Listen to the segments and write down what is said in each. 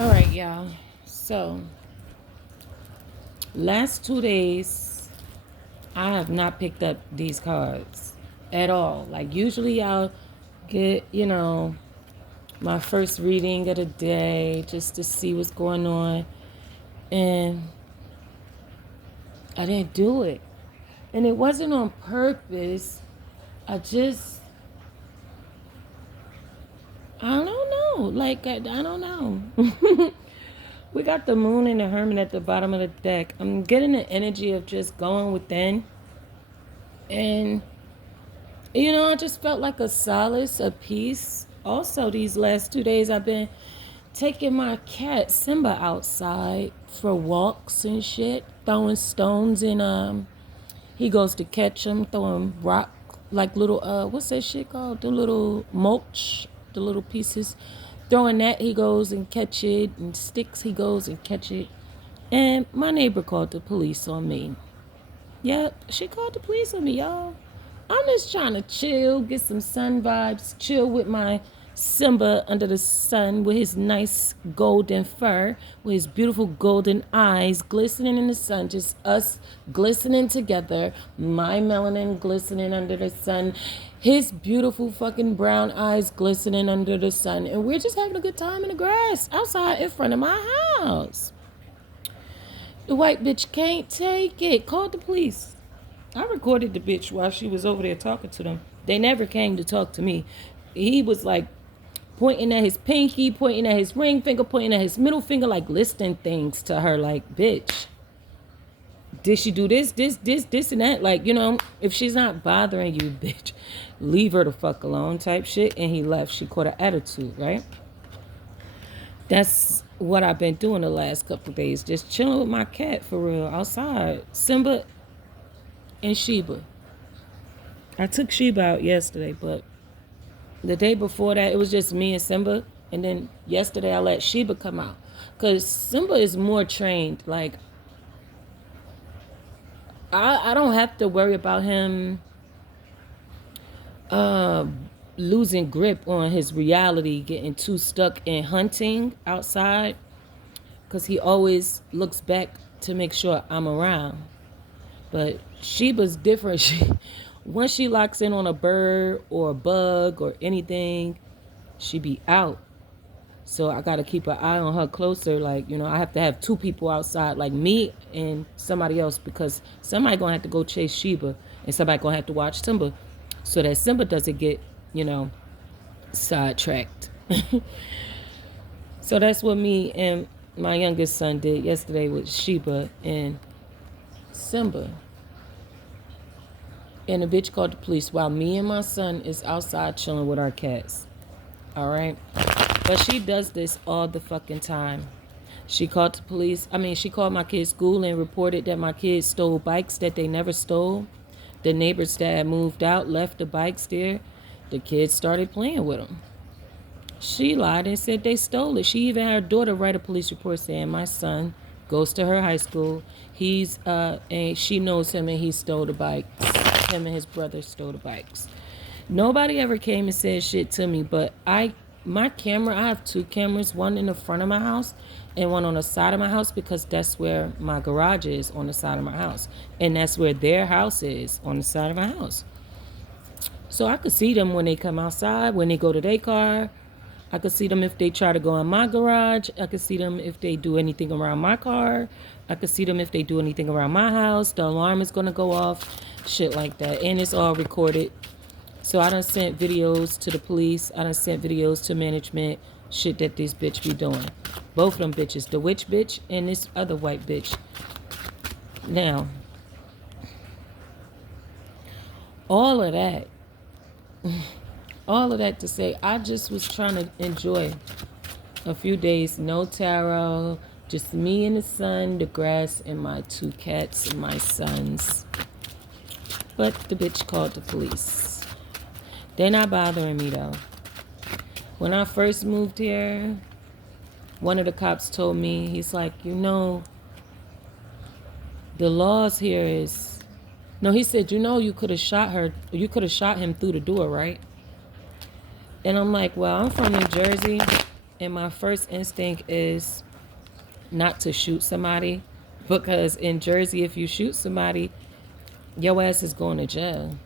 All right, y'all. So, last 2 days, I have not picked up these cards at all. Like, usually I'll get, my first reading of the day just to see what's going on. And I didn't do it. And it wasn't on purpose. I don't know. Like, I don't know. We got the moon and the hermit at the bottom of the deck. I'm getting the energy of just going within. And, I just felt like a solace, a peace. Also, these last 2 days, I've been taking my cat Simba outside for walks and shit, throwing stones and he goes to catch them, throwing rock like little what's that shit called? The little mulch, the little pieces. Throwing that, he goes and catch it, and sticks, he goes and catch it. And my neighbor called the police on me. Yep, she called the police on me, y'all. I'm just trying to chill, get some sun vibes, chill with my Simba under the sun with his nice golden fur, with his beautiful golden eyes glistening in the sun, just us glistening together, my melanin glistening under the sun, his beautiful fucking brown eyes glistening under the sun, and we're just having a good time in the grass outside in front of my house. The white bitch can't take it. Called the police. I recorded the bitch while she was over there talking to them. They never came to talk to me. He was like pointing at his pinky, pointing at his ring finger, pointing at his middle finger, like listing things to her, like, bitch, did she do this, and that? Like, if she's not bothering you, bitch, leave her the fuck alone type shit. And he left. She caught an attitude, right? That's what I've been doing the last couple of days. Just chilling with my cat for real outside. Simba and Sheba. I took Sheba out yesterday, but the day before that, it was just me and Simba. And then yesterday, I let Sheba come out. Because Simba is more trained. Like, I don't have to worry about him losing grip on his reality, getting too stuck in hunting outside. Because he always looks back to make sure I'm around. But Sheba's different. Once she locks in on a bird or a bug or anything, she be out. So I got to keep an eye on her closer. Like, I have to have two people outside, like me and somebody else, because somebody going to have to go chase Sheba and somebody going to have to watch Simba so that Simba doesn't get, sidetracked. So that's what me and my youngest son did yesterday with Sheba and Simba. And the bitch called the police while me and my son is outside chilling with our cats. All right? But she does this all the fucking time. She called the police. She called my kid's school and reported that my kids stole bikes that they never stole. The neighbor's dad moved out, left the bikes there. The kids started playing with them. She lied and said they stole it. She even had her daughter write a police report saying my son goes to her high school. And she knows him and he stole the bikes. Him and his brother stole the bikes. Nobody ever came and said shit to me, but my camera, I have two cameras, one in the front of my house and one on the side of my house, because that's where my garage is, on the side of my house. And that's where their house is, on the side of my house. So I could see them when they come outside, when they go to their car. I could see them if they try to go in my garage. I could see them if they do anything around my car. I could see them if they do anything around my house. The alarm is going to go off, shit like that. And it's all recorded. So I done sent videos to the police. I done sent videos to management. Shit that this bitch be doing. Both of them bitches. The witch bitch and this other white bitch. Now, all of that to say, I just was trying to enjoy a few days. No tarot. Just me and the sun, the grass, and my two cats and my sons. But the bitch called the police. They're not bothering me, though. When I first moved here, one of the cops told me, he's like, the laws here is... No, he said, you could have shot her. You could have shot him through the door, right? And I'm like, well, I'm from New Jersey. And my first instinct is not to shoot somebody, because in Jersey, if you shoot somebody, your ass is going to jail.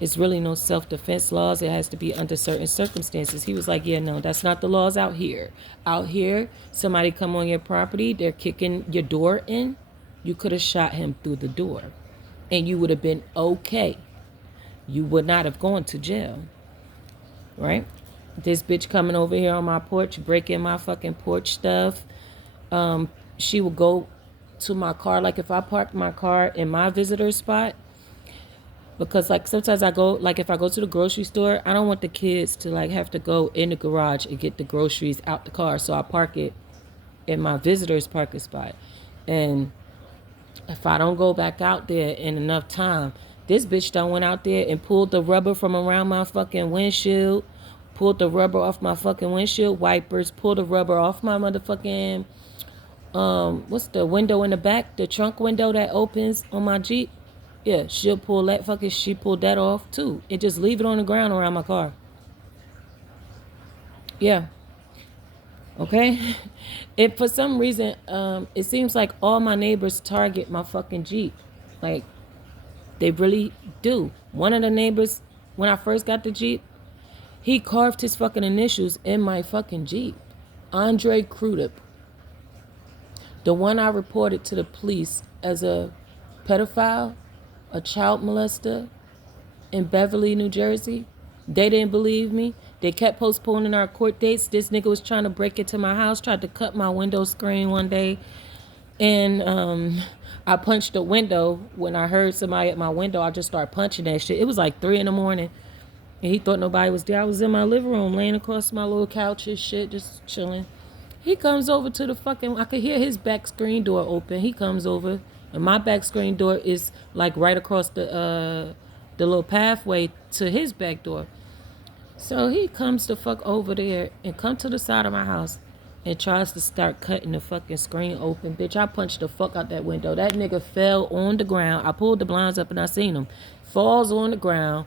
It's really no self-defense laws. It has to be under certain circumstances. He was like, yeah, no, that's not the laws out here. Out here, somebody come on your property, they're kicking your door in. You could have shot him through the door and you would have been okay. You would not have gone to jail, right? This bitch coming over here on my porch, breaking my fucking porch stuff. She would go to my car. Like if I parked my car in my visitor spot, because like sometimes I go, like if I go to the grocery store, I don't want the kids to like have to go in the garage and get the groceries out the car. So I park it in my visitor's parking spot. And if I don't go back out there in enough time, this bitch done went out there and pulled the rubber from around my fucking windshield, pulled the rubber off my fucking windshield wipers, pulled the rubber off my motherfucking, what's the window in the back, the trunk window that opens on my Jeep. Yeah, she pulled that off too. And just leave it on the ground around my car. Yeah. Okay? If for some reason, it seems like all my neighbors target my fucking Jeep. Like, they really do. One of the neighbors, when I first got the Jeep, he carved his fucking initials in my fucking Jeep. Andre Crudup. The one I reported to the police as a pedophile, a child molester in Beverly, New Jersey. They didn't believe me. They kept postponing our court dates. This nigga was trying to break into my house, tried to cut my window screen one day. And I punched the window. When I heard somebody at my window, I just started punching that shit. It was like 3 a.m. And he thought nobody was there. I was in my living room, laying across my little couch and shit, just chilling. He comes over to the fucking, I could hear his back screen door open. He comes over, and my back screen door is like right across the little pathway to his back door. So he comes the fuck over there and come to the side of my house and tries to start cutting the fucking screen open. Bitch, I punched the fuck out that window. That nigga fell on the ground. I pulled the blinds up and I seen him. Falls on the ground.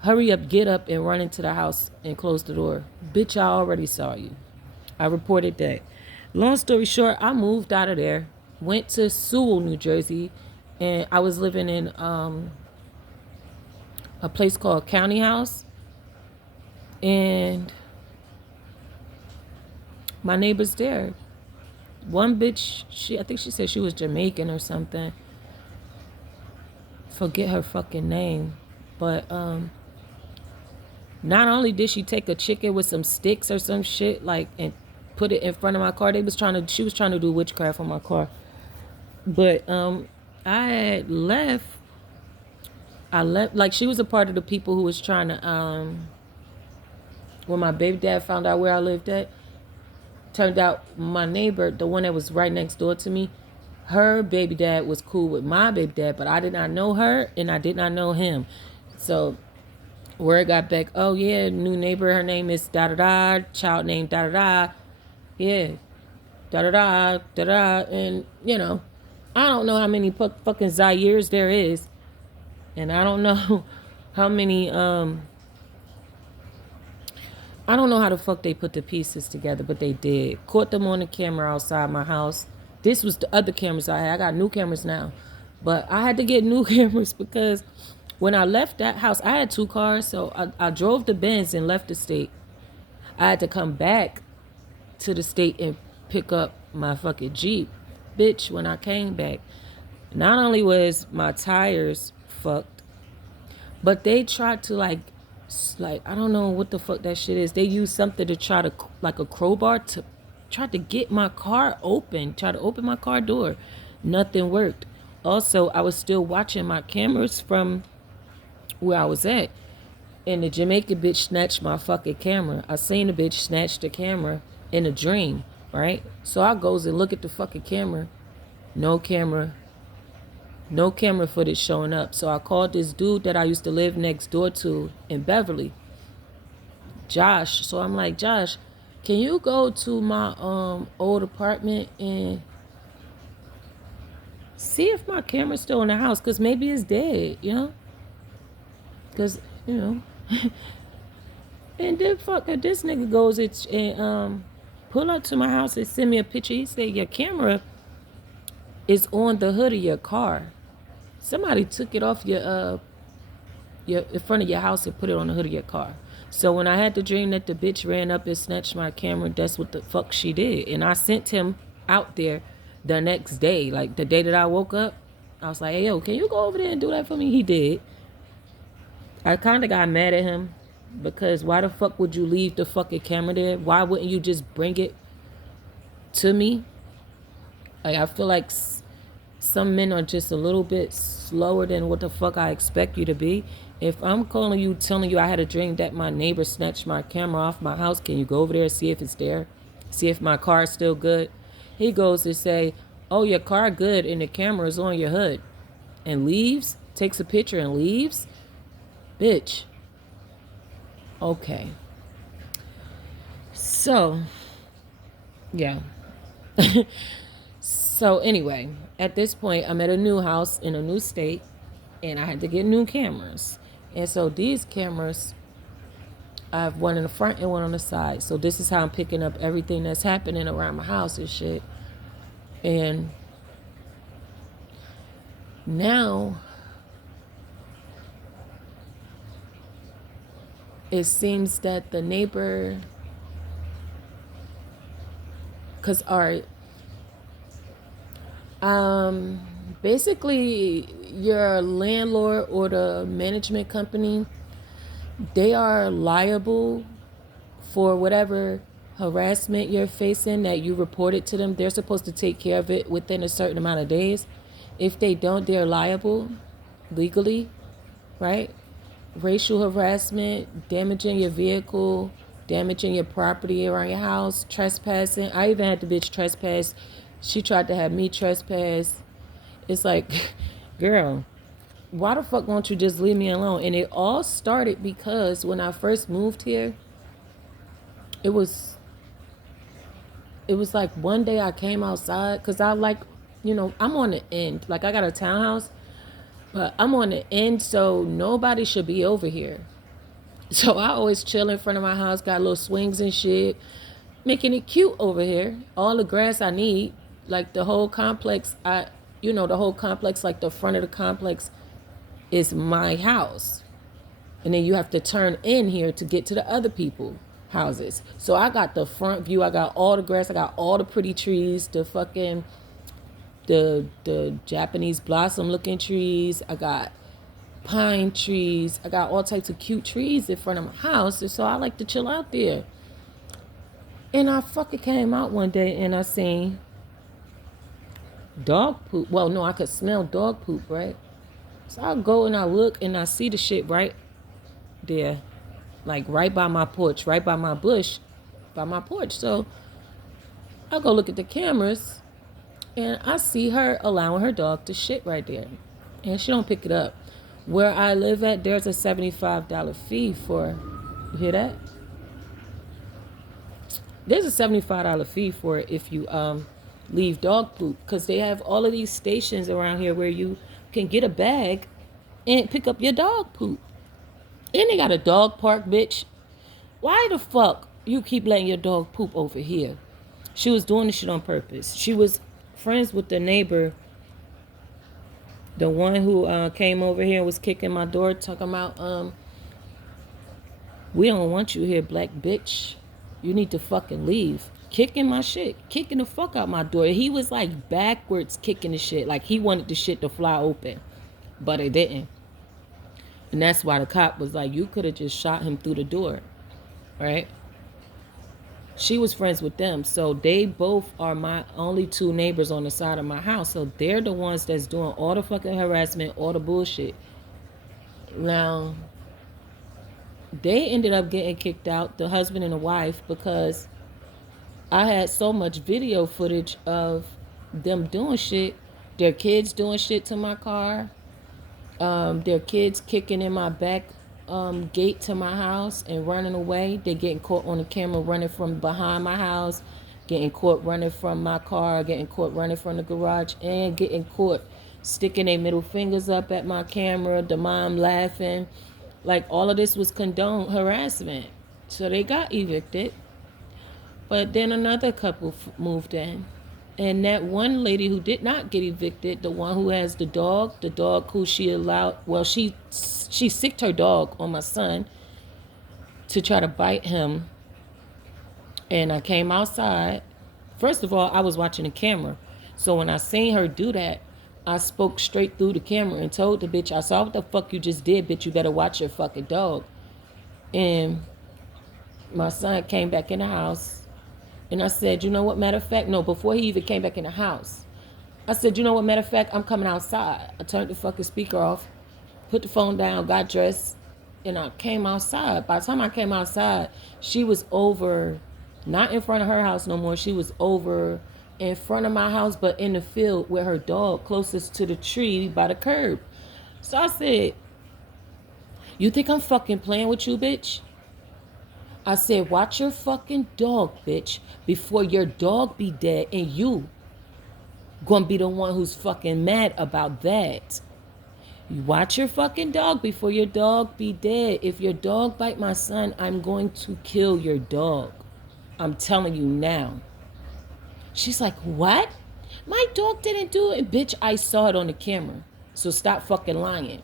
Hurry up, get up and run into the house and close the door. Bitch, I already saw you. I reported that. Long story short, I moved out of there. Went to Sewell, New Jersey. And I was living in a place called County House. And my neighbor's there. One bitch, I think she said she was Jamaican or something. Forget her fucking name. But not only did she take a chicken with some sticks or some shit, like, and put it in front of my car, she was trying to do witchcraft on my car. But I had left. Like, she was a part of the people who was trying to when my baby dad found out where I lived at, turned out my neighbor, the one that was right next door to me, her baby dad was cool with my baby dad, but I did not know her and I did not know him. So word got back, oh yeah, new neighbor, her name is da-da-da, child name da-da-da, yeah, da-da-da, da-da, and you know, I don't know how many fucking Zaire's there is, and I don't know how many, I don't know how the fuck they put the pieces together, but they did. Caught them on the camera outside my house. This was the other cameras I had. I got new cameras now. But I had to get new cameras because when I left that house, I had 2 cars. So I drove the Benz and left the state. I had to come back to the state and pick up my fucking Jeep. Bitch, when I came back, not only was my tires fucked, but they tried to like I don't know what the fuck that shit is. They used something to try to, like a crowbar, to try to get my car open, try to open my car door. Nothing worked. Also, I was still watching my cameras from where I was at, and the Jamaican bitch snatched my fucking camera. I seen the bitch snatch the camera in a dream, right? So I goes and look at the fucking camera. No camera footage showing up. So I called this dude that I used to live next door to in Beverly, Josh. So I'm like, Josh, can you go to my old apartment and see if my camera's still in the house? Because maybe it's dead, you know? Because, you know. And then this nigga goes and pull up to my house and send me a picture. He said, your camera is on the hood of your car. Somebody took it off your in front of your house and put it on the hood of your car. So when I had the dream that the bitch ran up and snatched my camera, that's what the fuck she did. And I sent him out there the next day, like the day that I woke up. I was like, hey, yo, can you go over there and do that for me? He did. I kind of got mad at him because why the fuck would you leave the fucking camera there? Why wouldn't you just bring it to me? Like, I feel like some men are just a little bit slower than what the fuck I expect you to be. If I'm calling you, telling you I had a dream that my neighbor snatched my camera off my house, can you go over there and see if it's there? See if my car is still good? He goes to say, oh, your car good and the camera is on your hood. And leaves, takes a picture and leaves? Bitch. Okay. So, yeah. So anyway, at this point, I'm at a new house in a new state, and I had to get new cameras. And so these cameras, I have one in the front and one on the side. So this is how I'm picking up everything that's happening around my house and shit. And now it seems that the neighbor, because all right, basically your landlord or the management company, they are liable for whatever harassment you're facing that you reported to them. They're supposed to take care of it within a certain amount of days. If they don't, they're liable legally, right? Racial harassment, damaging your vehicle, damaging your property around your house, trespassing. I even had the bitch trespass. She tried to have me trespass. It's like, girl, why the fuck won't you just leave me alone? And it all started because when I first moved here, it was like one day I came outside because I like, I'm on the end. Like I got a townhouse, but I'm on the end, so nobody should be over here. So I always chill in front of my house, got little swings and shit, making it cute over here. All the grass I need, like the whole complex, the whole complex, like the front of the complex is my house. And then you have to turn in here to get to the other people houses. So I got the front view, I got all the grass, I got all the pretty trees, the fucking the Japanese blossom looking trees, I got pine trees, I got all types of cute trees in front of my house. And so I like to chill out there. And I fucking came out one day and I seen dog poop. Well, no, I could smell dog poop, right? So I go and I look and I see the shit right there, like right by my porch, right by my bush, by my porch. So I go look at the cameras and I see her allowing her dog to shit right there. And she don't pick it up. Where I live at, there's a $75 fee for, you hear that? There's a $75 fee for it if you leave dog poop, because they have all of these stations around here where you can get a bag and pick up your dog poop. And they got a dog park, bitch. Why the fuck you keep letting your dog poop over here? She was doing this shit on purpose. She was friends with the neighbor, the one who came over here and was kicking my door, talking about, we don't want you here, black bitch. You need to fucking leave. Kicking my shit. Kicking the fuck out my door. He was like backwards kicking the shit. Like he wanted the shit to fly open. But it didn't. And that's why the cop was like, you could have just shot him through the door. Right? She was friends with them. So they both are my only two neighbors on the side of my house. So they're the ones that's doing all the fucking harassment, all the bullshit. Now, they ended up getting kicked out, the husband and the wife, because I had so much video footage of them doing shit. Their kids doing shit to my car. Their kids kicking in my back gate to my house and running away. They getting caught on the camera running from behind my house, getting caught running from my car, getting caught running from the garage, and getting caught sticking their middle fingers up at my camera, the mom laughing. Like all of this was condoned harassment. So they got evicted. But then another couple moved in. And that one lady who did not get evicted, the one who has the dog who she allowed, well, she sicked her dog on my son to try to bite him. And I came outside. First of all, I was watching the camera. So when I seen her do that, I spoke straight through the camera and told the bitch, I saw what the fuck you just did, bitch. You better watch your fucking dog. And my son came back in the house. And I said, you know what, matter of fact, no, before he even came back in the house, I said, you know what, matter of fact, I'm coming outside. I turned the fucking speaker off, put the phone down, got dressed, and I came outside. By the time I came outside, she was over, not in front of her house no more. She was over in front of my house, but in the field with her dog closest to the tree by the curb. So I said, you think I'm fucking playing with you, bitch? I said, watch your fucking dog, bitch, before your dog be dead and you gonna be the one who's fucking mad about that. You watch your fucking dog before your dog be dead. If your dog bite my son, I'm going to kill your dog. I'm telling you now. She's like, what? My dog didn't do it. Bitch, I saw it on the camera. So stop fucking lying.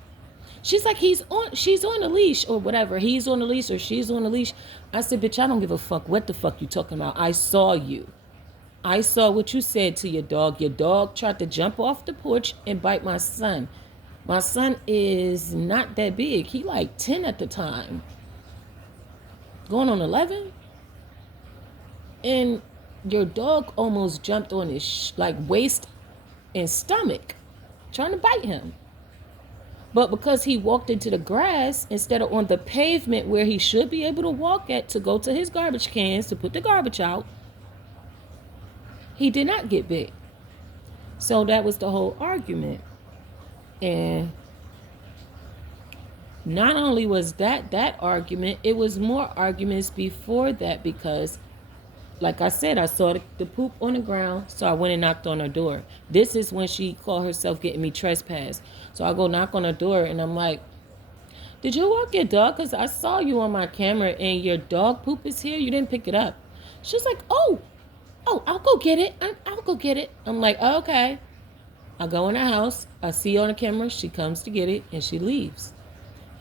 She's like, she's on the leash or whatever. He's on the leash or she's on the leash. I said, bitch, I don't give a fuck what the fuck you talking about. I saw you. I saw what you said to your dog. Your dog tried to jump off the porch and bite my son. My son is not that big. He like 10 at the time. Going on 11. And your dog almost jumped on his waist and stomach trying to bite him. But because he walked into the grass instead of on the pavement where he should be able to walk at to go to his garbage cans to put the garbage out, he did not get bit. So that was the whole argument. And not only was that argument, it was more arguments before that because, like I said, I saw the poop on the ground, so I went and knocked on her door. This is when she called herself getting me trespassed. So I go knock on her door, and I'm like, did you walk your dog? Because I saw you on my camera, and your dog poop is here. You didn't pick it up. She's like, oh, I'll go get it. I'll go get it. I'm like, oh, okay. I go in the house. I see her on the camera. She comes to get it, and she leaves.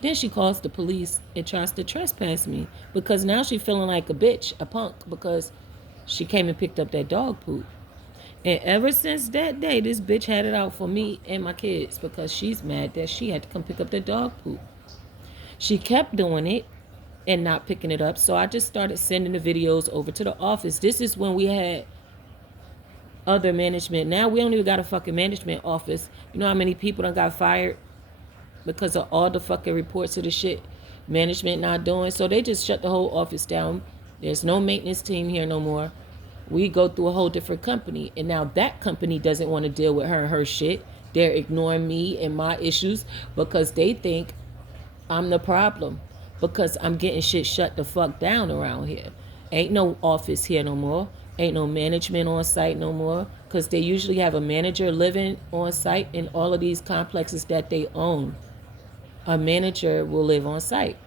Then she calls the police and tries to trespass me because now she's feeling like a bitch, a punk, because she came and picked up that dog poop. And ever since that day, this bitch had it out for me and my kids because she's mad that she had to come pick up that dog poop. She kept doing it and not picking it up. So I just started sending the videos over to the office. This is when we had other management. Now we don't even got a fucking management office. You know how many people done got fired because of all the fucking reports of the shit management not doing? So they just shut the whole office down. There's no maintenance team here no more. We go through a whole different company. And now that company doesn't want to deal with her and her shit. They're ignoring me and my issues because they think I'm the problem. Because I'm getting shit shut the fuck down around here. Ain't no office here no more. Ain't no management on site no more. Because they usually have a manager living on site in all of these complexes that they own. A manager will live on site.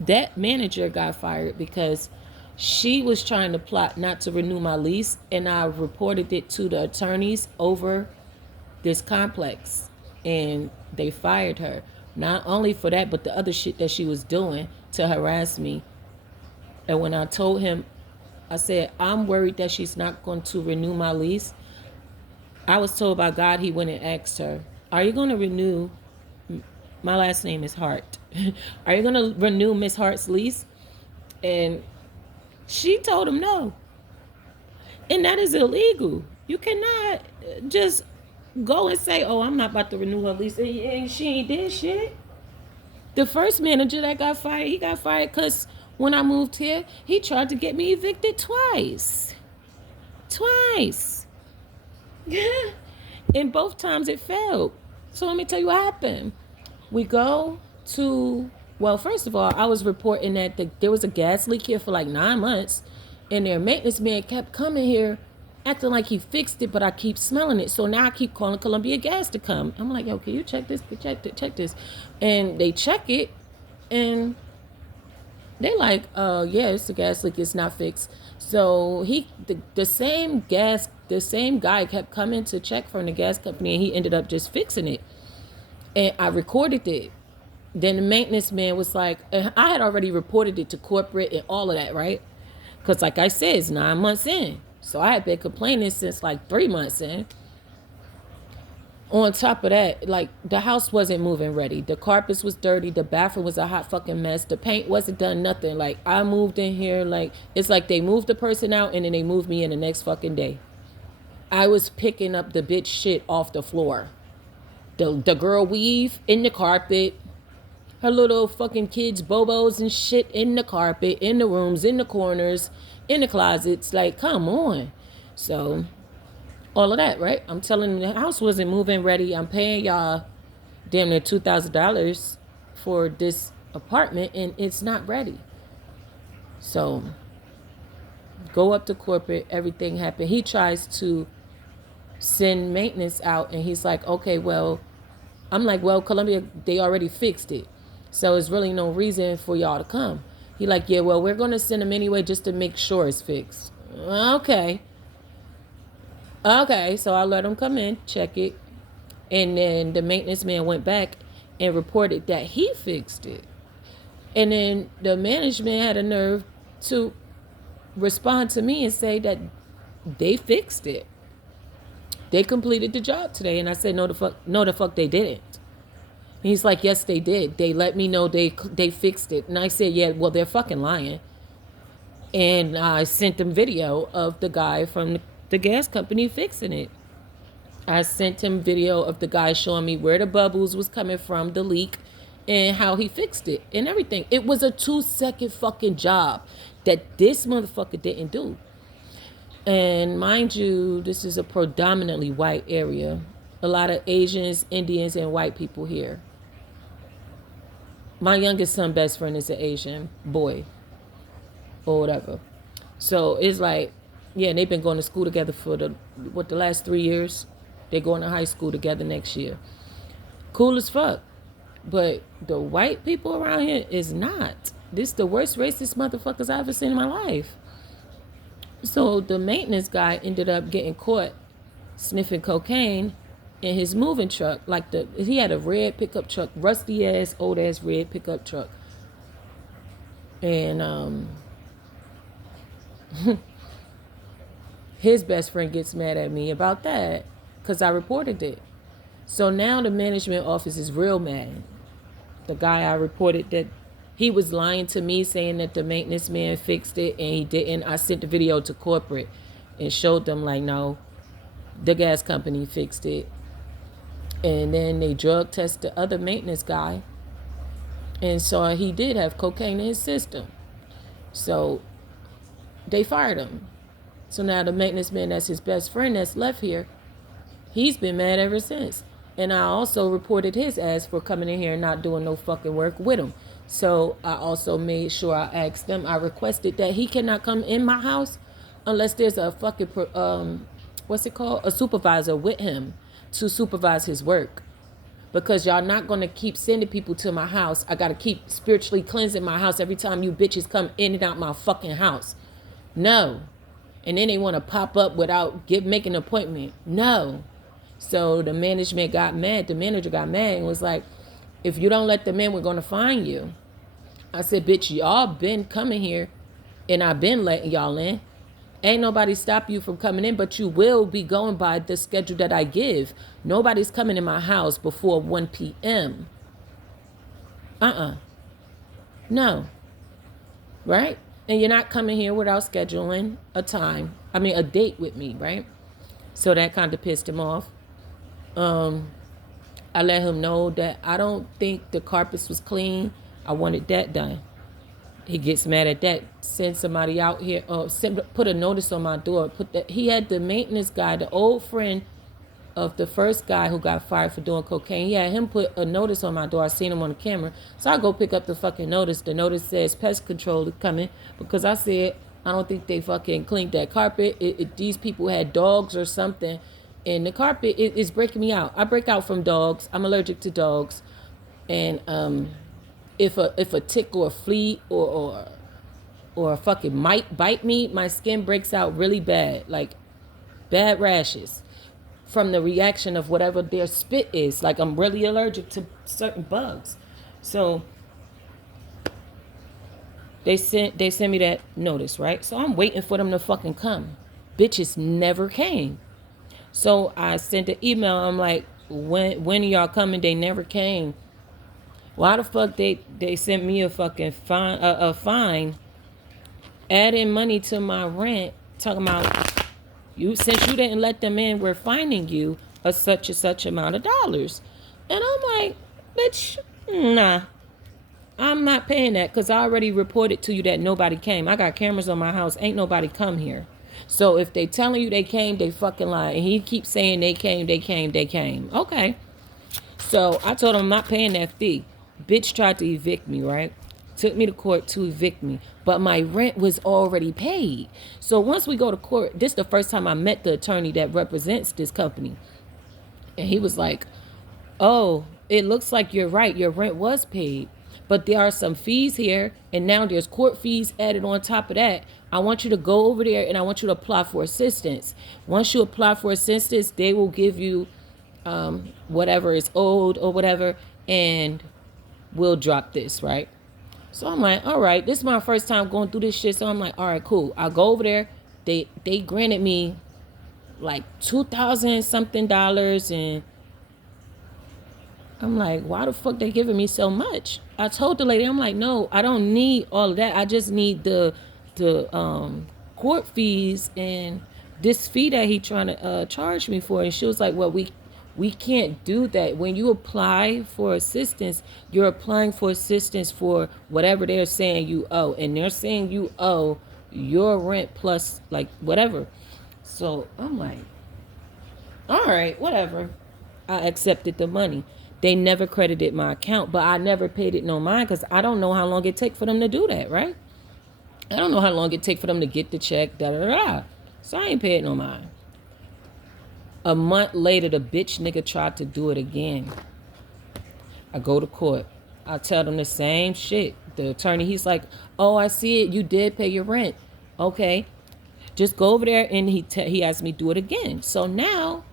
That manager got fired because she was trying to plot not to renew my lease, and I reported it to the attorneys over this complex, and they fired her. Not only for that, but the other shit that she was doing to harass me. And when I told him, I said, I'm worried that she's not going to renew my lease. I was told by God, he went and asked her, are you going to renew, my last name is Hart, are you going to renew Miss Hart's lease? And she told him no. And that is illegal. You cannot just go and say, oh, I'm not about to renew her lease. And she ain't did shit. The first manager that got fired, he got fired because when I moved here, he tried to get me evicted twice. And both times it failed. So let me tell you what happened. We go to, well, first of all, I was reporting that there was a gas leak here for like 9 months, and their maintenance man kept coming here acting like he fixed it, but I keep smelling it. So now I keep calling Columbia Gas to come. I'm like, yo, can you check this? Check this. And they check it, and They like, yeah, it's a gas leak. It's not fixed. So the same guy kept coming to check from the gas company, and he ended up just fixing it. And I recorded it. Then the maintenance man was like, and I had already reported it to corporate and all of that, right? Because like I said, it's 9 months in. So I had been complaining since like 3 months in. On top of that, like the house wasn't moving ready. The carpets was dirty. The bathroom was a hot fucking mess. The paint wasn't done, nothing. Like I moved in here, like it's like they moved the person out and then they moved me in the next fucking day. I was picking up the bitch shit off the floor. The girl weave in the carpet. Her little fucking kids bobos and shit in the carpet, in the rooms, in the corners, in the closets. Like, come on. So all of that, right? I'm telling them the house wasn't moving ready. I'm paying y'all damn near $2,000 for this apartment and it's not ready. So go up to corporate, everything happened. He tries to send maintenance out and he's like, okay, well, I'm like, well, Columbia, they already fixed it. So there's really no reason for y'all to come. He like, yeah, well, we're going to send them anyway just to make sure it's fixed. Okay. Okay, so I let him come in, check it. And then the maintenance man went back and reported that he fixed it. And then the management had a nerve to respond to me and say that they fixed it. They completed the job today. And I said, no, the fuck they didn't. And he's like, yes, they did. They let me know they fixed it. And I said, yeah, well, they're fucking lying. And I sent them video of the guy from the gas company fixing it. I sent him video of the guy showing me where the bubbles was coming from, the leak, and how he fixed it and everything. It was a 2-second fucking job that this motherfucker didn't do. And mind you, this is a predominantly white area. A lot of Asians, Indians, and white people here. My youngest son best friend is an Asian boy or whatever. So it's like, yeah, they've been going to school together for the last 3 years. They're going to high school together next year. Cool as fuck. But the white people around here is not. This is the worst racist motherfuckers I've ever seen in my life. So the maintenance guy ended up getting caught sniffing cocaine in his moving truck. Like he had a red pickup truck, rusty ass, old ass red pickup truck. And his best friend gets mad at me about that because I reported it. So now the management office is real mad. The guy I reported that he was lying to me, saying that the maintenance man fixed it and he didn't. I sent the video to corporate and showed them like, no, the gas company fixed it. And then they drug test the other maintenance guy and saw he did have cocaine in his system. So they fired him. So now the maintenance man that's his best friend that's left here, he's been mad ever since. And I also reported his ass for coming in here and not doing no fucking work with him. So I also made sure I asked them, I requested that he cannot come in my house unless there's a fucking, a supervisor with him to supervise his work. Because y'all not going to keep sending people to my house. I got to keep spiritually cleansing my house every time you bitches come in and out my fucking house. No. And then they want to pop up without making an appointment. No. So the management got mad. The manager got mad and was like, if you don't let them in, we're going to fine you. I said, bitch, y'all been coming here and I've been letting y'all in. Ain't nobody stop you from coming in, but you will be going by the schedule that I give. Nobody's coming in my house before 1 p.m. No. Right? And you're not coming here without scheduling a date with me, right? So that kind of pissed him off. I let him know that I don't think the carpets was clean. I wanted that done. He gets mad at that. Send somebody out here. Put a notice on my door. He had the maintenance guy, the old friend of the first guy who got fired for doing cocaine. He had him put a notice on my door. I seen him on the camera. So I go pick up the fucking notice. The notice says pest control is coming because I said I don't think they fucking cleaned that carpet. These people had dogs or something. And the carpet is breaking me out. I break out from dogs. I'm allergic to dogs. And if a tick or a flea or a fucking mite bite me, my skin breaks out really bad, like bad rashes from the reaction of whatever their spit is. Like I'm really allergic to certain bugs. So they sent me that notice, right? So I'm waiting for them to fucking come. Bitches never came. So I sent an email. I'm like, when are y'all coming? They never came. Why the fuck they sent me a fucking fine, a fine, adding money to my rent, talking about you, since you didn't let them in, we're fining you a such and such amount of dollars. And I'm like, bitch, nah, I'm not paying that because I already reported to you that nobody came. I got cameras on my house. Ain't nobody come here. So if they telling you they came, they fucking lie. And he keeps saying they came, they came, they came. Okay. So I told him I'm not paying that fee. Bitch tried to evict me, right? Took me to court to evict me. But my rent was already paid. So once we go to court, this is the first time I met the attorney that represents this company. And he was like, oh, it looks like you're right. Your rent was paid. But there are some fees here. And now there's court fees added on top of that. I want you to go over there and I want you to apply for assistance. Once you apply for assistance, they will give you whatever is owed or whatever. And we'll drop this, right? So I'm like, all right, this is my first time going through this shit. So I'm like, all right, cool. I'll go over there. They granted me like $2,000 something. And I'm like, why the fuck they giving me so much? I told the lady, I'm like, no, I don't need all of that. I just need the court fees and this fee that he trying to charge me for. And she was like, well, we can't do that. When you apply for assistance, you're applying for assistance for whatever they're saying you owe. And they're saying you owe your rent plus like whatever. So I'm like, all right, whatever. I accepted the money. They never credited my account, but I never paid it no mind because I don't know how long it take for them to do that, right? I don't know how long it take for them to get the check, da-da-da-da. So I ain't paid no mind. A month later, the bitch nigga tried to do it again. I go to court. I tell them the same shit. The attorney, he's like, oh, I see it. You did pay your rent. Okay. Just go over there. And he asked me to do it again. So now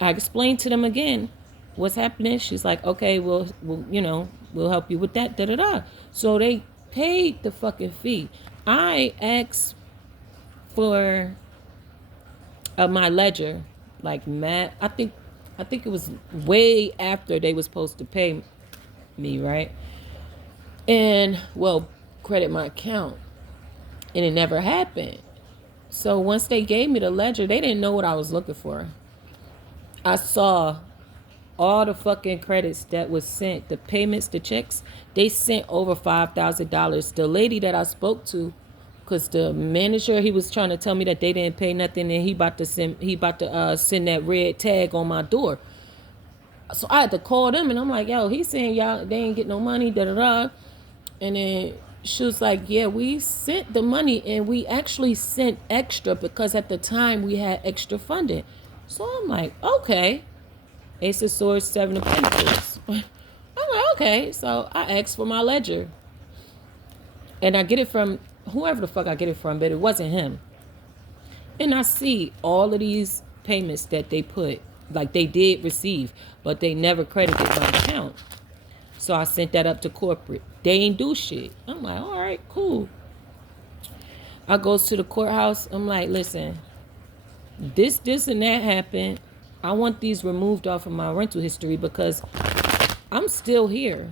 I explained to them again what's happening. She's like, okay, we'll help you with that, da-da-da. So they paid the fucking fee. I asked for my ledger, like Matt. I think it was way after they was supposed to pay me, right? And well, credit my account, and it never happened. So once they gave me the ledger, they didn't know what I was looking for. I saw all the fucking credits that was sent, the payments, the checks. They sent over $5,000. The lady that I spoke to, because the manager, he was trying to tell me that they didn't pay nothing and he about to send that red tag on my door. So I had to call them and I'm like, yo, he's saying y'all, they ain't get no money, da-da-da. And then she was like, yeah, we sent the money and we actually sent extra because at the time we had extra funding. So I'm like, okay. Ace of Swords, Seven of Pentacles. I'm like, okay. So I asked for my ledger. And I get it from whoever the fuck I get it from, but it wasn't him. And I see all of these payments that they put, like they did receive, but they never credited my account. So I sent that up to corporate. They ain't do shit. I'm like, all right, cool. I goes to the courthouse. I'm like, listen, this and that happened. I want these removed off of my rental history because I'm still here.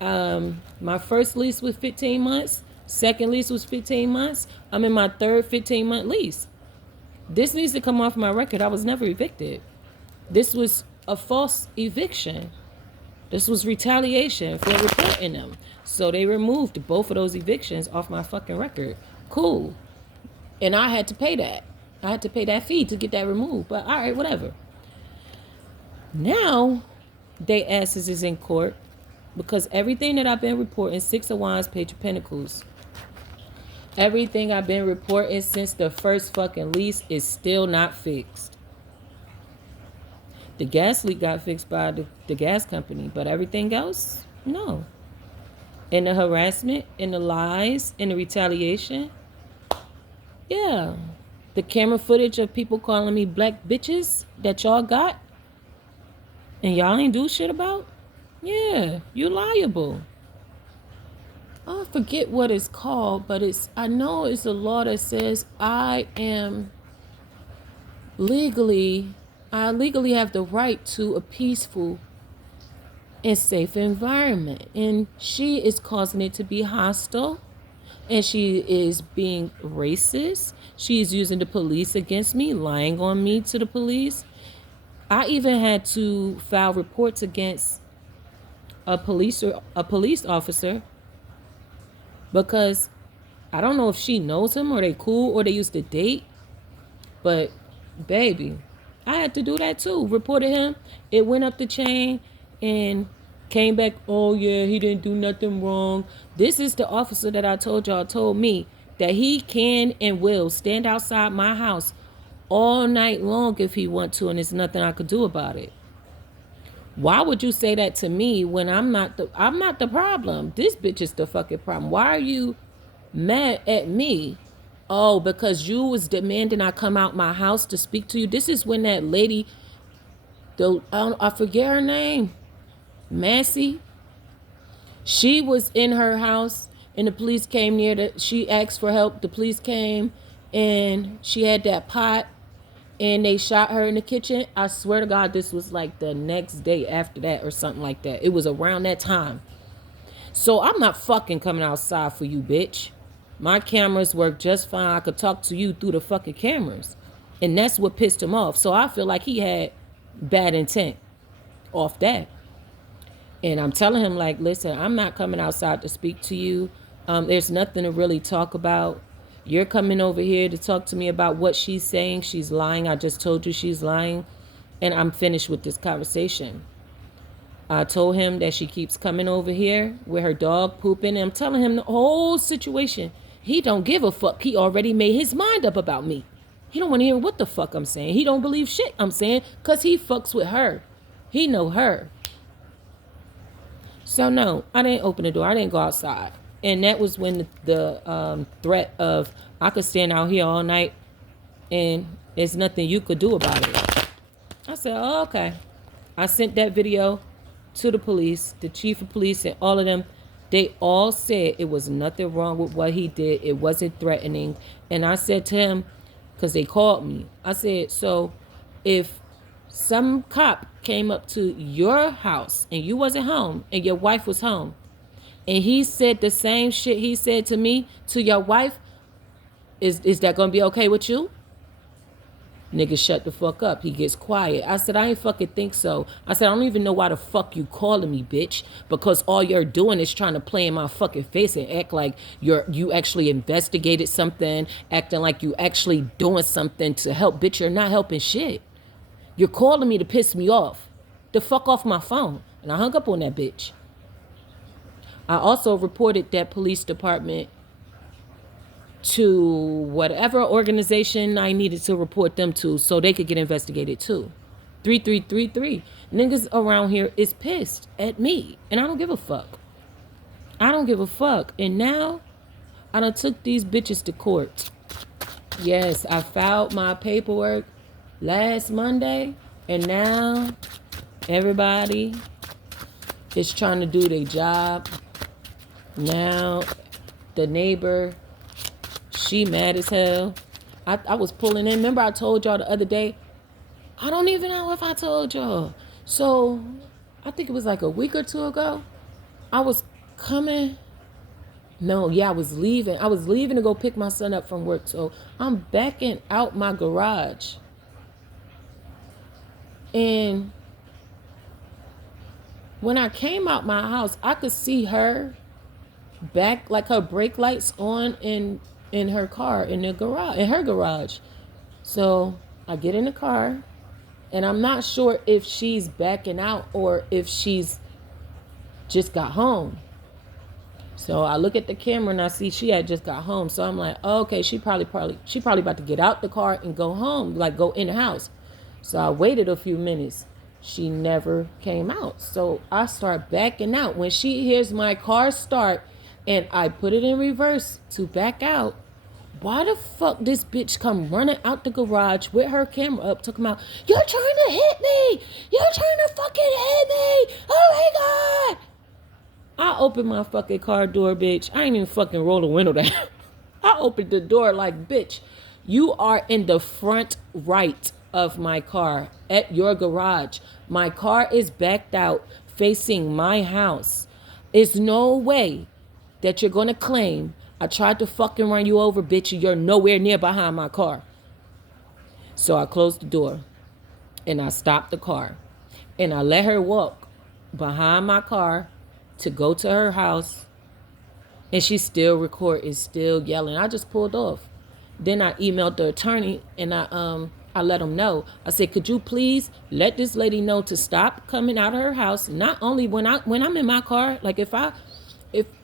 My first lease was 15 months. Second lease was 15 months. I'm in my third 15-month lease. This needs to come off my record. I was never evicted. This was a false eviction. This was retaliation for reporting them. So they removed both of those evictions off my fucking record. Cool. And I had to pay that. I had to pay that fee to get that removed. But all right, whatever. Now, they asses is in court because everything that I've been reporting, Six of Wands, Page of Pentacles, everything I've been reporting since the first fucking lease is still not fixed. The gas leak got fixed by the gas company, but everything else, No. And the harassment and the lies and the retaliation. Yeah. The camera footage of people calling me black bitches that y'all got and y'all ain't do shit about. Yeah, you liable. I forget what it's called, but I know it's a law that says I legally have the right to a peaceful and safe environment. And she is causing it to be hostile. And she is being racist. She's using the police against me, lying on me to the police. I even had to file reports against a police officer because I don't know if she knows him or they cool or they used to date. But baby, I had to do that too. Reported him. It went up the chain and came back. Oh yeah, he didn't do nothing wrong. This is the officer that I told y'all told me that he can and will stand outside my house all night long if he want to, and there's nothing I could do about it. Why would you say that to me when I'm not the problem? This bitch is the fucking problem. Why are you mad at me? Oh, because you was demanding I come out my house to speak to you. This is when that lady, I forget her name, Massey. She was in her house and the police came near. She asked for help. The police came and she had that pot and they shot her in the kitchen. I swear to God, this was like the next day after that or something like that. It was around that time. So I'm not fucking coming outside for you, bitch. My cameras work just fine. I could talk to you through the fucking cameras. And that's what pissed him off. So I feel like he had bad intent off that. And I'm telling him, like, listen, I'm not coming outside to speak to you. There's nothing to really talk about. You're coming over here to talk to me about what she's saying. She's lying. I just told you she's lying. And I'm finished with this conversation. I told him that she keeps coming over here with her dog pooping. And I'm telling him the whole situation. He don't give a fuck. He already made his mind up about me. He don't want to hear what the fuck I'm saying. He don't believe shit I'm saying because he fucks with her. He know her. So no, I didn't open the door. I didn't go outside. And that was when the threat of I could stand out here all night and there's nothing you could do about it. I said, oh, okay. I sent that video to the police, the chief of police and all of them. They all said it was nothing wrong with what he did. It wasn't threatening. And I said to him, because they called me, I said, so if some cop came up to your house and you wasn't home and your wife was home and he said the same shit he said to me to your wife, is that going to be okay with you? Nigga, shut the fuck up. He gets quiet. I said, I ain't fucking think so. I said, I don't even know why the fuck you calling me, bitch. Because all you're doing is trying to play in my fucking face and act like you actually investigated something, acting like you actually doing something to help. Bitch, you're not helping shit. You're calling me to piss me off. The fuck off my phone. And I hung up on that bitch. I also reported that police department to whatever organization I needed to report them to so they could get investigated too. 3333. Niggas around here is pissed at me. And I don't give a fuck. I don't give a fuck. And now I done took these bitches to court. Yes, I filed my paperwork last Monday. And now everybody is trying to do their job. Now the neighbor, she mad as hell. I was pulling in. Remember I told y'all the other day? I don't even know if I told y'all. So I think it was like a week or two ago. I was coming. No, yeah, I was leaving. I was leaving to go pick my son up from work. So I'm backing out my garage. And when I came out my house, I could see her back, like her brake lights on in her car, in her garage. So I get in the car and I'm not sure if she's backing out or if she's just got home. So I look at the camera and I see she had just got home. So I'm like, oh, okay, she probably about to get out the car and go home, like go in the house. So I waited a few minutes She never came out. So I start backing out. When she hears my car start and I put it in reverse to back out, why the fuck this bitch come running out the garage with her camera up, talking about, you're trying to hit me! You're trying to fucking hit me! Oh my god! I opened my fucking car door, bitch. I ain't even fucking roll the window down. I opened the door like, bitch, you are in the front right of my car at your garage. My car is backed out facing my house. There's no way that you're going to claim I tried to fucking run you over, bitch, and you're nowhere near behind my car. So I closed the door and I stopped the car and I let her walk behind my car to go to her house, and she still recording, still yelling. I just pulled off. Then I emailed the attorney and I let him know. I said, could you please let this lady know to stop coming out of her house? Not only when I'm in my car, like if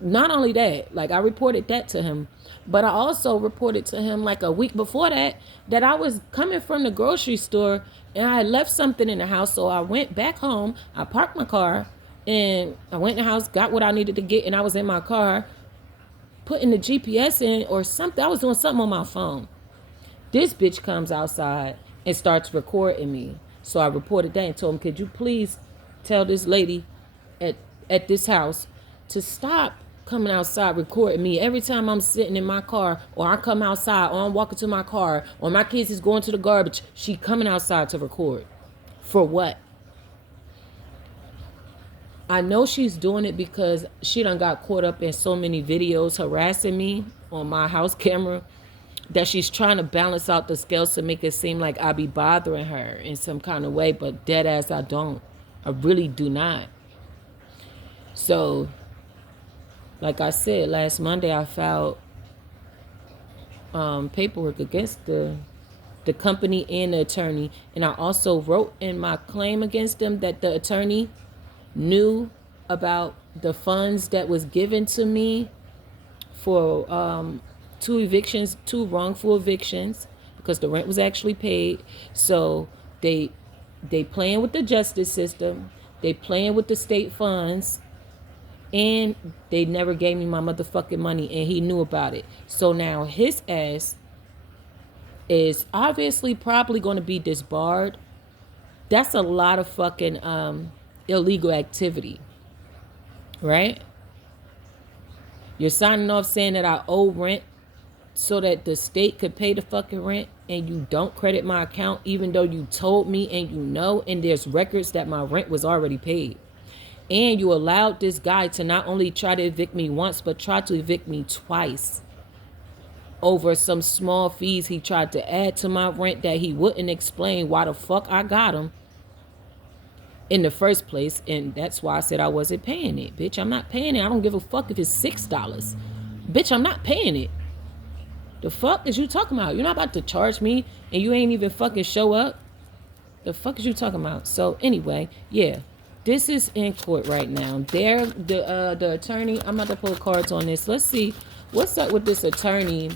not only that, like I reported that to him, but I also reported to him like a week before that I was coming from the grocery store and I had left something in the house. So I went back home, I parked my car, and I went in the house, got what I needed to get, and I was in my car putting the GPS in or something. I was doing something on my phone. This bitch comes outside and starts recording me. So I reported that and told him, could you please tell this lady at this house to stop coming outside recording me every time I'm sitting in my car, or I come outside, or I'm walking to my car, or my kids is going to the garbage. She coming outside to record. For what? I know she's doing it because she done got caught up in so many videos harassing me on my house camera that she's trying to balance out the scales to make it seem like I be bothering her in some kind of way, but dead ass I don't. I really do not. So, like I said, last Monday I filed paperwork against the company and the attorney, and I also wrote in my claim against them that the attorney knew about the funds that was given to me for two wrongful evictions, because the rent was actually paid. So they playing with the justice system, they playing with the state funds, and they never gave me my motherfucking money, and he knew about it. So now his ass is obviously probably going to be disbarred. That's a lot of fucking illegal activity, right? You're signing off saying that I owe rent so that the state could pay the fucking rent, and you don't credit my account even though you told me and you know, and there's records that my rent was already paid. And you allowed this guy to not only try to evict me once, but try to evict me twice over some small fees he tried to add to my rent that he wouldn't explain why the fuck I got him in the first place. And that's why I said I wasn't paying it. Bitch, I'm not paying it. I don't give a fuck if it's $6. Bitch, I'm not paying it. The fuck is you talking about? You're not about to charge me and you ain't even fucking show up. The fuck is you talking about? So anyway, yeah, this is in court right now. The attorney, I'm about to pull cards on this. Let's see what's up with this attorney,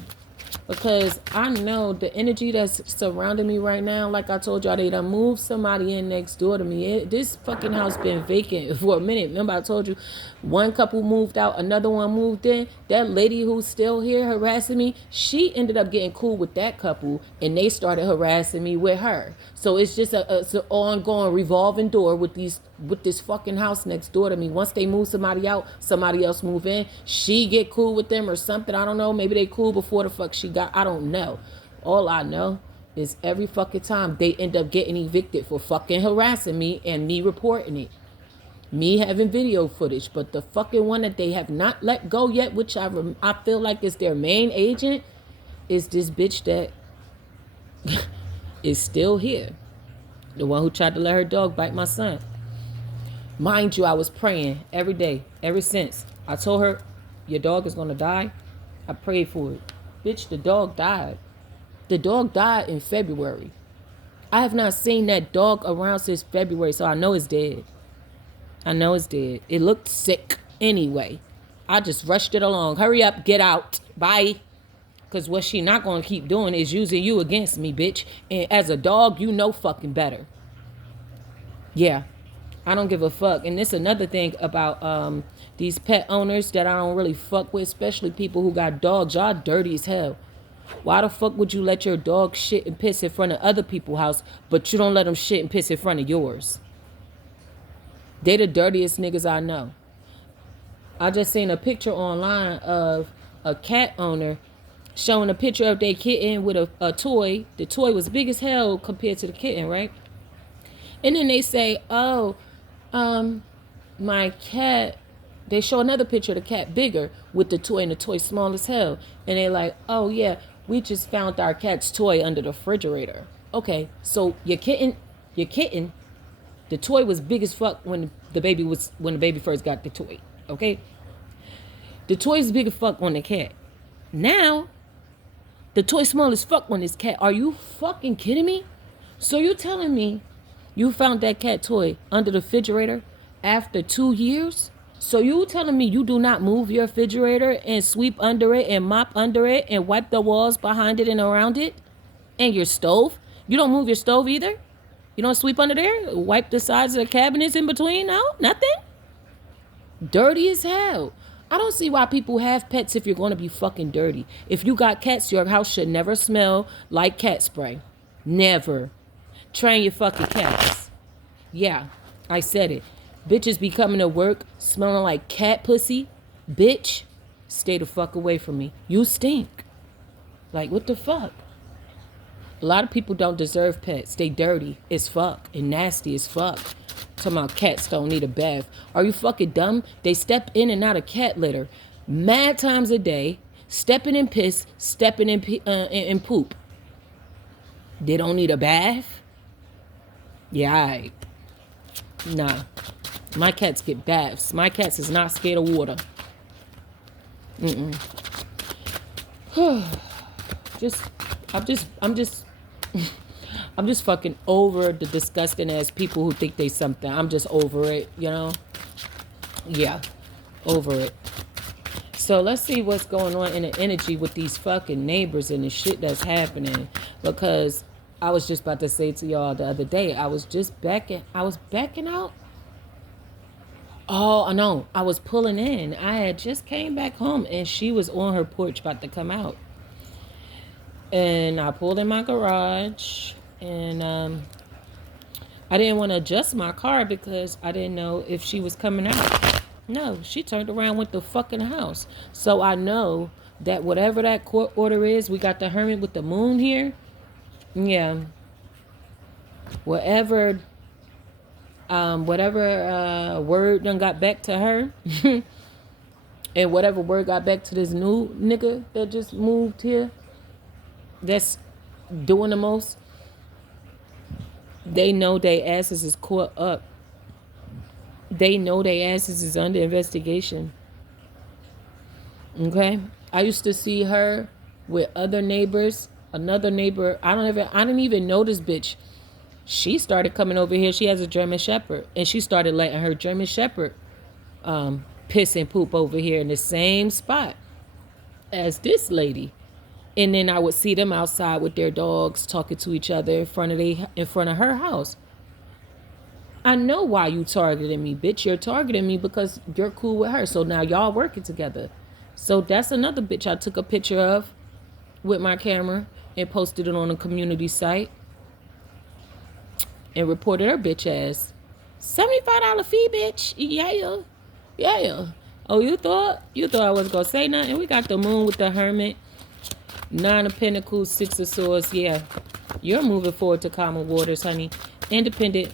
because I know the energy that's surrounding me right now. Like I told y'all, they done moved somebody in next door to me. This fucking house been vacant for a minute. Remember I told you one couple moved out, another one moved in. That lady who's still here harassing me, she ended up getting cool with that couple, and they started harassing me with her. So it's just it's an ongoing revolving door with this fucking house next door to me. Once they move somebody out, somebody else move in. She get cool with them or something. I don't know. Maybe they cool before the fuck she got. I don't know. All I know is every fucking time they end up getting evicted for fucking harassing me and me reporting it. Me having video footage. But the fucking one that they have not let go yet, which I feel like is their main agent, is this bitch that is still here. The one who tried to let her dog bite my son. Mind you, I was praying every day, ever since. I told her, your dog is going to die. I prayed for it. Bitch, the dog died. The dog died in February. I have not seen that dog around since February, so I know it's dead. I know it's dead. It looked sick anyway. I just rushed it along. Hurry up, get out. Bye. Because what she not going to keep doing is using you against me, bitch. And as a dog, you know fucking better. Yeah, I don't give a fuck. And this another thing about these pet owners that I don't really fuck with, especially people who got dogs. Y'all dirty as hell. Why the fuck would you let your dog shit and piss in front of other people's house, but you don't let them shit and piss in front of yours? They the dirtiest niggas I know. I just seen a picture online of a cat owner showing a picture of their kitten with a toy. The toy was big as hell compared to the kitten, right? And then they say, oh, my cat, they show another picture of the cat bigger with the toy and the toy small as hell. And they're like, oh yeah, we just found our cat's toy under the refrigerator. Okay, so your kitten, the toy was big as fuck when the baby first got the toy. Okay? The toy is big as fuck on the cat. Now, the toy small as fuck on this cat. Are you fucking kidding me? So you're telling me you found that cat toy under the refrigerator after 2 years? So you telling me you do not move your refrigerator and sweep under it and mop under it and wipe the walls behind it and around it? And your stove? You don't move your stove either? You don't sweep under there? Wipe the sides of the cabinets in between? No? Nothing? Dirty as hell. I don't see why people have pets if you're going to be fucking dirty. If you got cats, your house should never smell like cat spray. Never. Train your fucking cats. Yeah, I said it. Bitches be coming to work smelling like cat pussy. Bitch, stay the fuck away from me. You stink. Like, what the fuck? A lot of people don't deserve pets. They dirty as fuck and nasty as fuck. Talking about cats don't need a bath. Are you fucking dumb? They step in and out of cat litter mad times a day, stepping in piss, stepping in poop. They don't need a bath? Yeah, alright. Nah. My cats get baths. My cats is not scared of water. I'm just fucking over the disgusting ass people who think they something. I'm just over it, you know? Yeah, over it. So let's see what's going on in the energy with these fucking neighbors and the shit that's happening. Because I was just about to say to y'all the other day, I was backing out. Oh, no, I was pulling in. I had just came back home and she was on her porch about to come out. And I pulled in my garage and I didn't want to adjust my car because I didn't know if she was coming out. No, she turned around, went the fuck in the house. So I know that whatever that court order is, we got the hermit with the moon here. Yeah. Whatever word done got back to her. And whatever word got back to this new nigga that just moved here, that's doing the most. They know they asses is caught up. They know they asses is under investigation. Okay? I used to see her with other neighbors. Another neighbor, I didn't even know this bitch. She started coming over here. She has a German Shepherd. And she started letting her German Shepherd piss and poop over here in the same spot as this lady. And then I would see them outside with their dogs talking to each other in front of her house. I know why you targeting me, bitch. You're targeting me because you're cool with her. So now y'all working together. So that's another bitch I took a picture of with my camera and posted it on a community site and reported her bitch ass. $75 fee, bitch. Yeah. Oh, you thought I was gonna say nothing? We got the moon with the hermit. 9 of Pentacles, 6 of Swords. Yeah, you're moving forward to calmer waters, honey. Independent.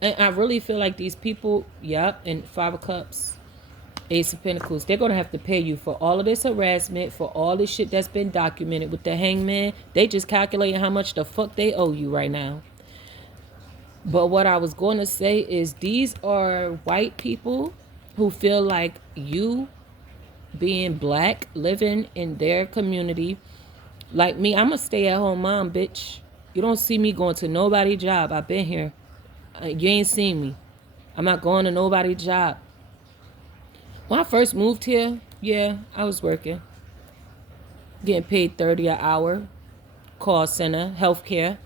And I really feel like these people, and 5 of Cups, Ace of Pentacles, they're going to have to pay you for all of this harassment, for all this shit that's been documented with the hangman. They just calculating how much the fuck they owe you right now. But what I was going to say is these are white people who feel like you being black, living in their community. Like me, I'm a stay-at-home mom, bitch. You don't see me going to nobody's job. I've been here. You ain't seen me. I'm not going to nobody's job. When I first moved here, I was working. Getting paid $30 an hour. Call center, healthcare.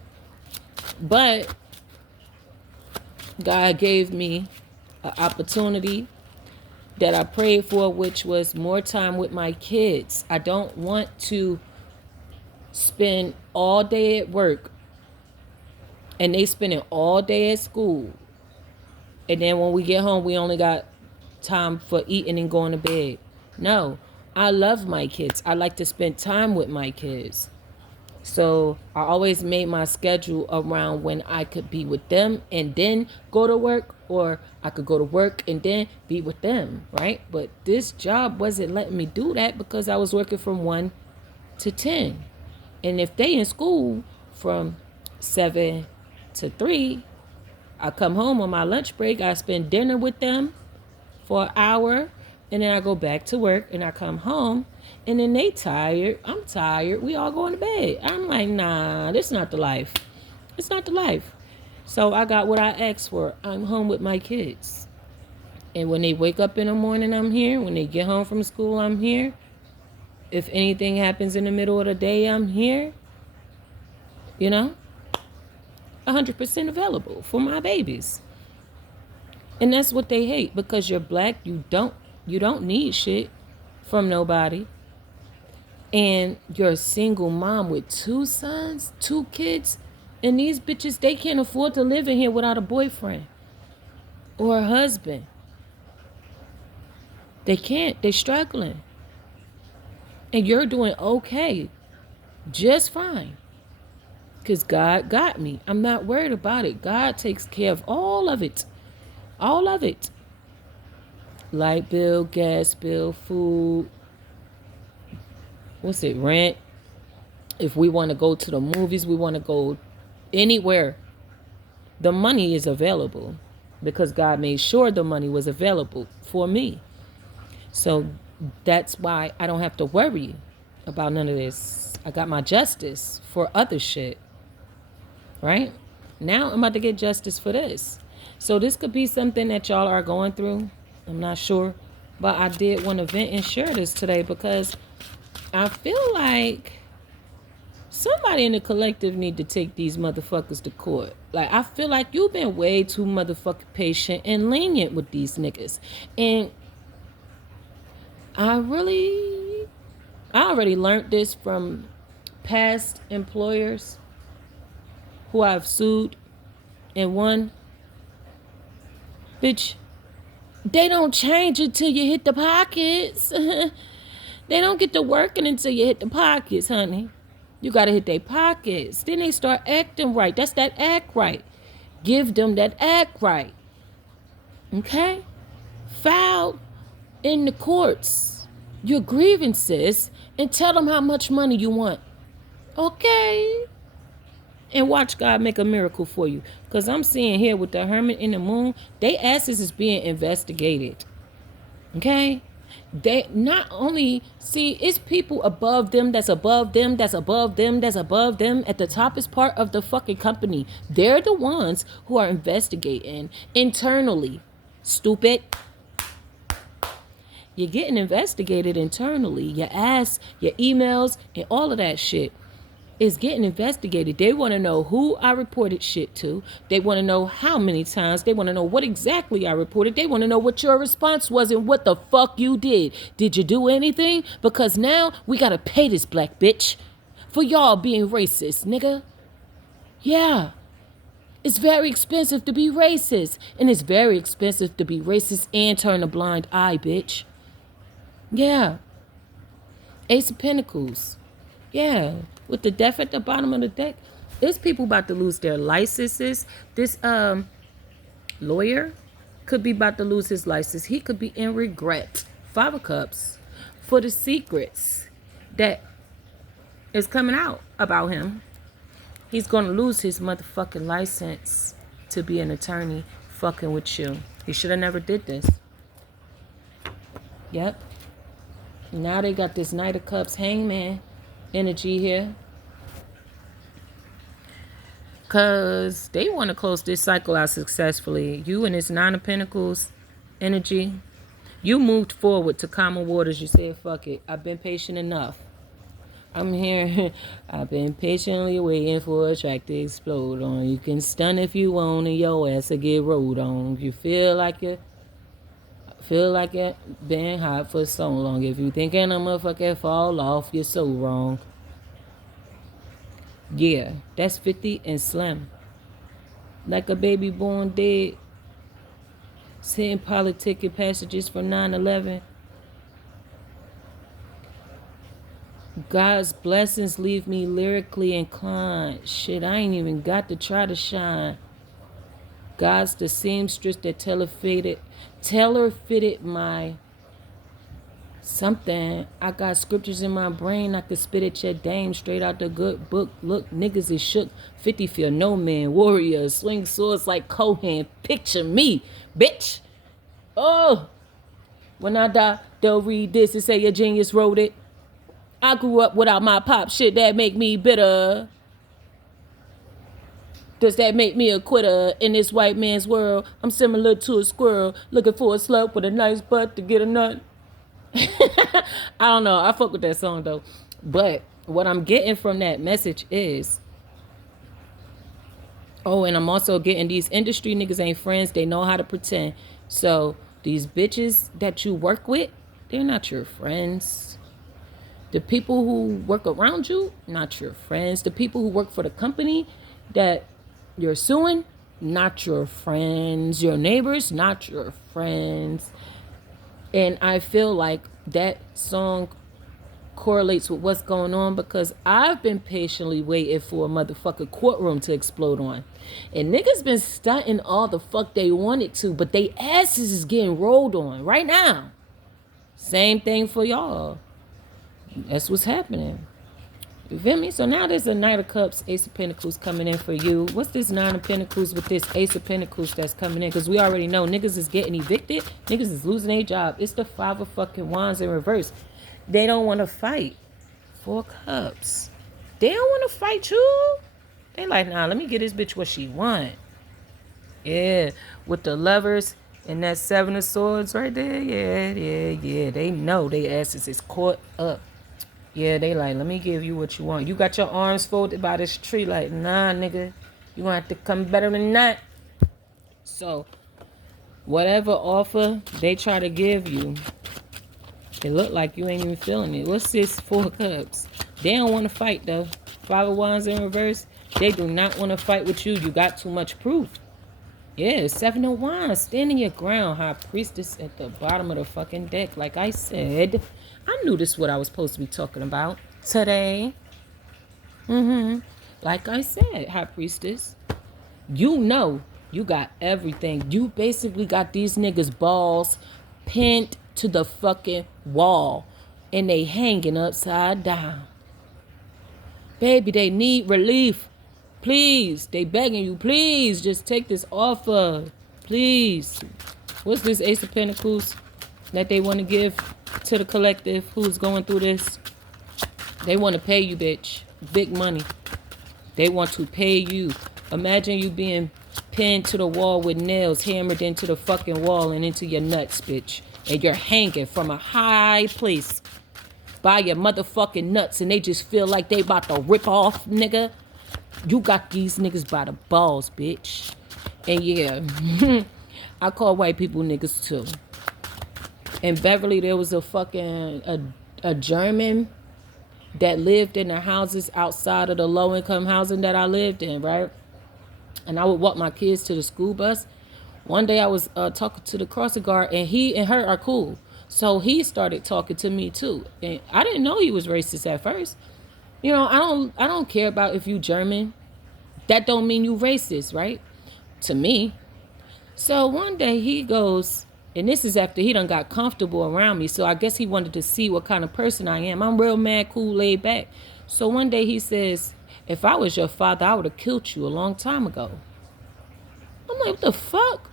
But God gave me an opportunity that I prayed for, which was more time with my kids. I don't want to spend all day at work and they spending all day at school. And then when we get home, we only got time for eating and going to bed. No, I love my kids. I like to spend time with my kids. So I always made my schedule around when I could be with them and then go to work, or I could go to work and then be with them, right? But this job wasn't letting me do that because I was working from 1 to 10. And if they in school from 7 to 3, I come home on my lunch break, I spend dinner with them for an hour, and then I go back to work and I come home and then they tired. I'm tired. We all going to bed. I'm like, nah, this is not the life. It's not the life. So I got what I asked for. I'm home with my kids. And when they wake up in the morning, I'm here. When they get home from school, I'm here. If anything happens in the middle of the day, I'm here. You know, 100% available for my babies. And that's what they hate, because you're black, you don't need shit from nobody. And you're a single mom with 2 sons, 2 kids, and these bitches, they can't afford to live in here without a boyfriend or a husband. They can't. They're struggling. And you're doing okay, just fine, because God got me. I'm not worried about it. God takes care of all of it. All of it. Light bill, gas bill, food. What's it? Rent. If we want to go to the movies, we want to go anywhere, the money is available because God made sure the money was available for me. So that's why I don't have to worry about none of this. I got my justice for other shit. Right? Now I'm about to get justice for this. So this could be something that y'all are going through. I'm not sure. But I did want to vent and share this today because I feel like somebody in the collective need to take these motherfuckers to court. Like, I feel like you've been way too motherfucking patient and lenient with these niggas. And I already learned this from past employers who I've sued and won. Bitch, they don't change until you hit the pockets. They don't get to working until you hit the pockets, honey. You got to hit their pockets. Then they start acting right. That's that act right. Give them that act right. Okay? File in the courts your grievances and tell them how much money you want. Okay? And watch God make a miracle for you. Because I'm seeing here with the Hermit in the Moon, they asses is being investigated. Okay? They not only see, it's people above them, that's above them, that's above them, that's above them. At the top is part of the fucking company. They're the ones who are investigating internally. Stupid. You're getting investigated internally. Your ass, your emails, and all of that shit is getting investigated. They want to know who I reported shit to. They want to know how many times. They want to know what exactly I reported. They want to know what your response was and what the fuck you did. Did you do anything? Because now we got to pay this black bitch for y'all being racist, nigga. Yeah. It's very expensive to be racist. And it's very expensive to be racist and turn a blind eye, bitch. Yeah. Ace of Pentacles. Yeah. With the death at the bottom of the deck, there's people about to lose their licenses. This lawyer could be about to lose his license. He could be in regret. 5 of Cups for the secrets that is coming out about him. He's going to lose his motherfucking license to be an attorney fucking with you. He should have never did this. Yep. Now they got this Knight of Cups hangman energy here. Because they want to close this cycle out successfully. You and this 9 of Pentacles energy. You moved forward to calmer waters. You said, fuck it. I've been patient enough. I'm here. I've been patiently waiting for a track to explode on. You can stun if you want and your ass will get rolled on. If you feel like it been hot for so long. If you thinking a motherfucker fall off, you're so wrong. Yeah, that's 50 and Slim. Like a baby born dead. Sitting politicking passages for 9/11. God's blessings leave me lyrically inclined. Shit, I ain't even got to try to shine. God's the seamstress that tailor-fitted my something. I got scriptures in my brain. I could spit at your dame straight out the good book. Look, niggas is shook. 50 feel no man. Warriors swing swords like Cohan. Picture me, bitch. Oh, when I die, they'll read this and say a genius wrote it. I grew up without my pop. Shit, that make me bitter. Does that make me a quitter in this white man's world? I'm similar to a squirrel looking for a slut with a nice butt to get a nut. I don't know. I fuck with that song though. But what I'm getting from that message is, oh, and I'm also getting these industry niggas ain't friends. They know how to pretend. So these bitches that you work with, they're not your friends. The people who work around you, not your friends. The people who work for the company that you're suing, not your friends. Your neighbors, not your friends. And I feel like that song correlates with what's going on because I've been patiently waiting for a motherfucking courtroom to explode on. And niggas been stunting all the fuck they wanted to, but they asses is getting rolled on right now. Same thing for y'all. That's what's happening. You feel me? So now there's a Knight of Cups, Ace of Pentacles coming in for you. What's this Nine of Pentacles with this Ace of Pentacles that's coming in? Because we already know niggas is getting evicted. Niggas is losing their job. It's the Five of fucking Wands in reverse. They don't want to fight. Four Cups. They don't want to fight you. They like, nah, let me get this bitch what she want. Yeah, with the Lovers and that Seven of Swords right there. Yeah. They know they asses is caught up. Yeah, they like, let me give you what you want. You got your arms folded by this tree like, nah, nigga. You gonna have to come better than that. So, whatever offer they try to give you, it look like you ain't even feeling it. What's this Four Cups? They don't want to fight, though. Five of Wands in reverse. They do not want to fight with you. You got too much proof. Yeah, Seven of Wands. Standing your ground, High Priestess at the bottom of the fucking deck. Like I said, I knew this is what I was supposed to be talking about today. Like I said, High Priestess, you know you got everything. You basically got these niggas' balls pinned to the fucking wall. And they hanging upside down. Baby, they need relief. Please, they begging you, please, just take this offer. Please. What's this Ace of Pentacles that they want to give to the collective who's going through this? They want to pay you, bitch. Big money. They want to pay you. Imagine you being pinned to the wall with nails hammered into the fucking wall and into your nuts, bitch. And you're hanging from a high place by your motherfucking nuts and they just feel like they about to rip off, nigga. You got these niggas by the balls, bitch. And yeah, I call white people niggas too. In Beverly, there was a German that lived in the houses outside of the low-income housing that I lived in, right? And I would walk my kids to the school bus. One day I was talking to the crossing guard, and he and her are cool. So he started talking to me too. And I didn't know he was racist at first. You know, I don't care about if you German. That don't mean you racist, right? To me. So one day he goes, and this is after he done got comfortable around me. So I guess he wanted to see what kind of person I am. I'm real mad, cool, laid back. So one day he says, if I was your father, I would have killed you a long time ago. I'm like, what the fuck?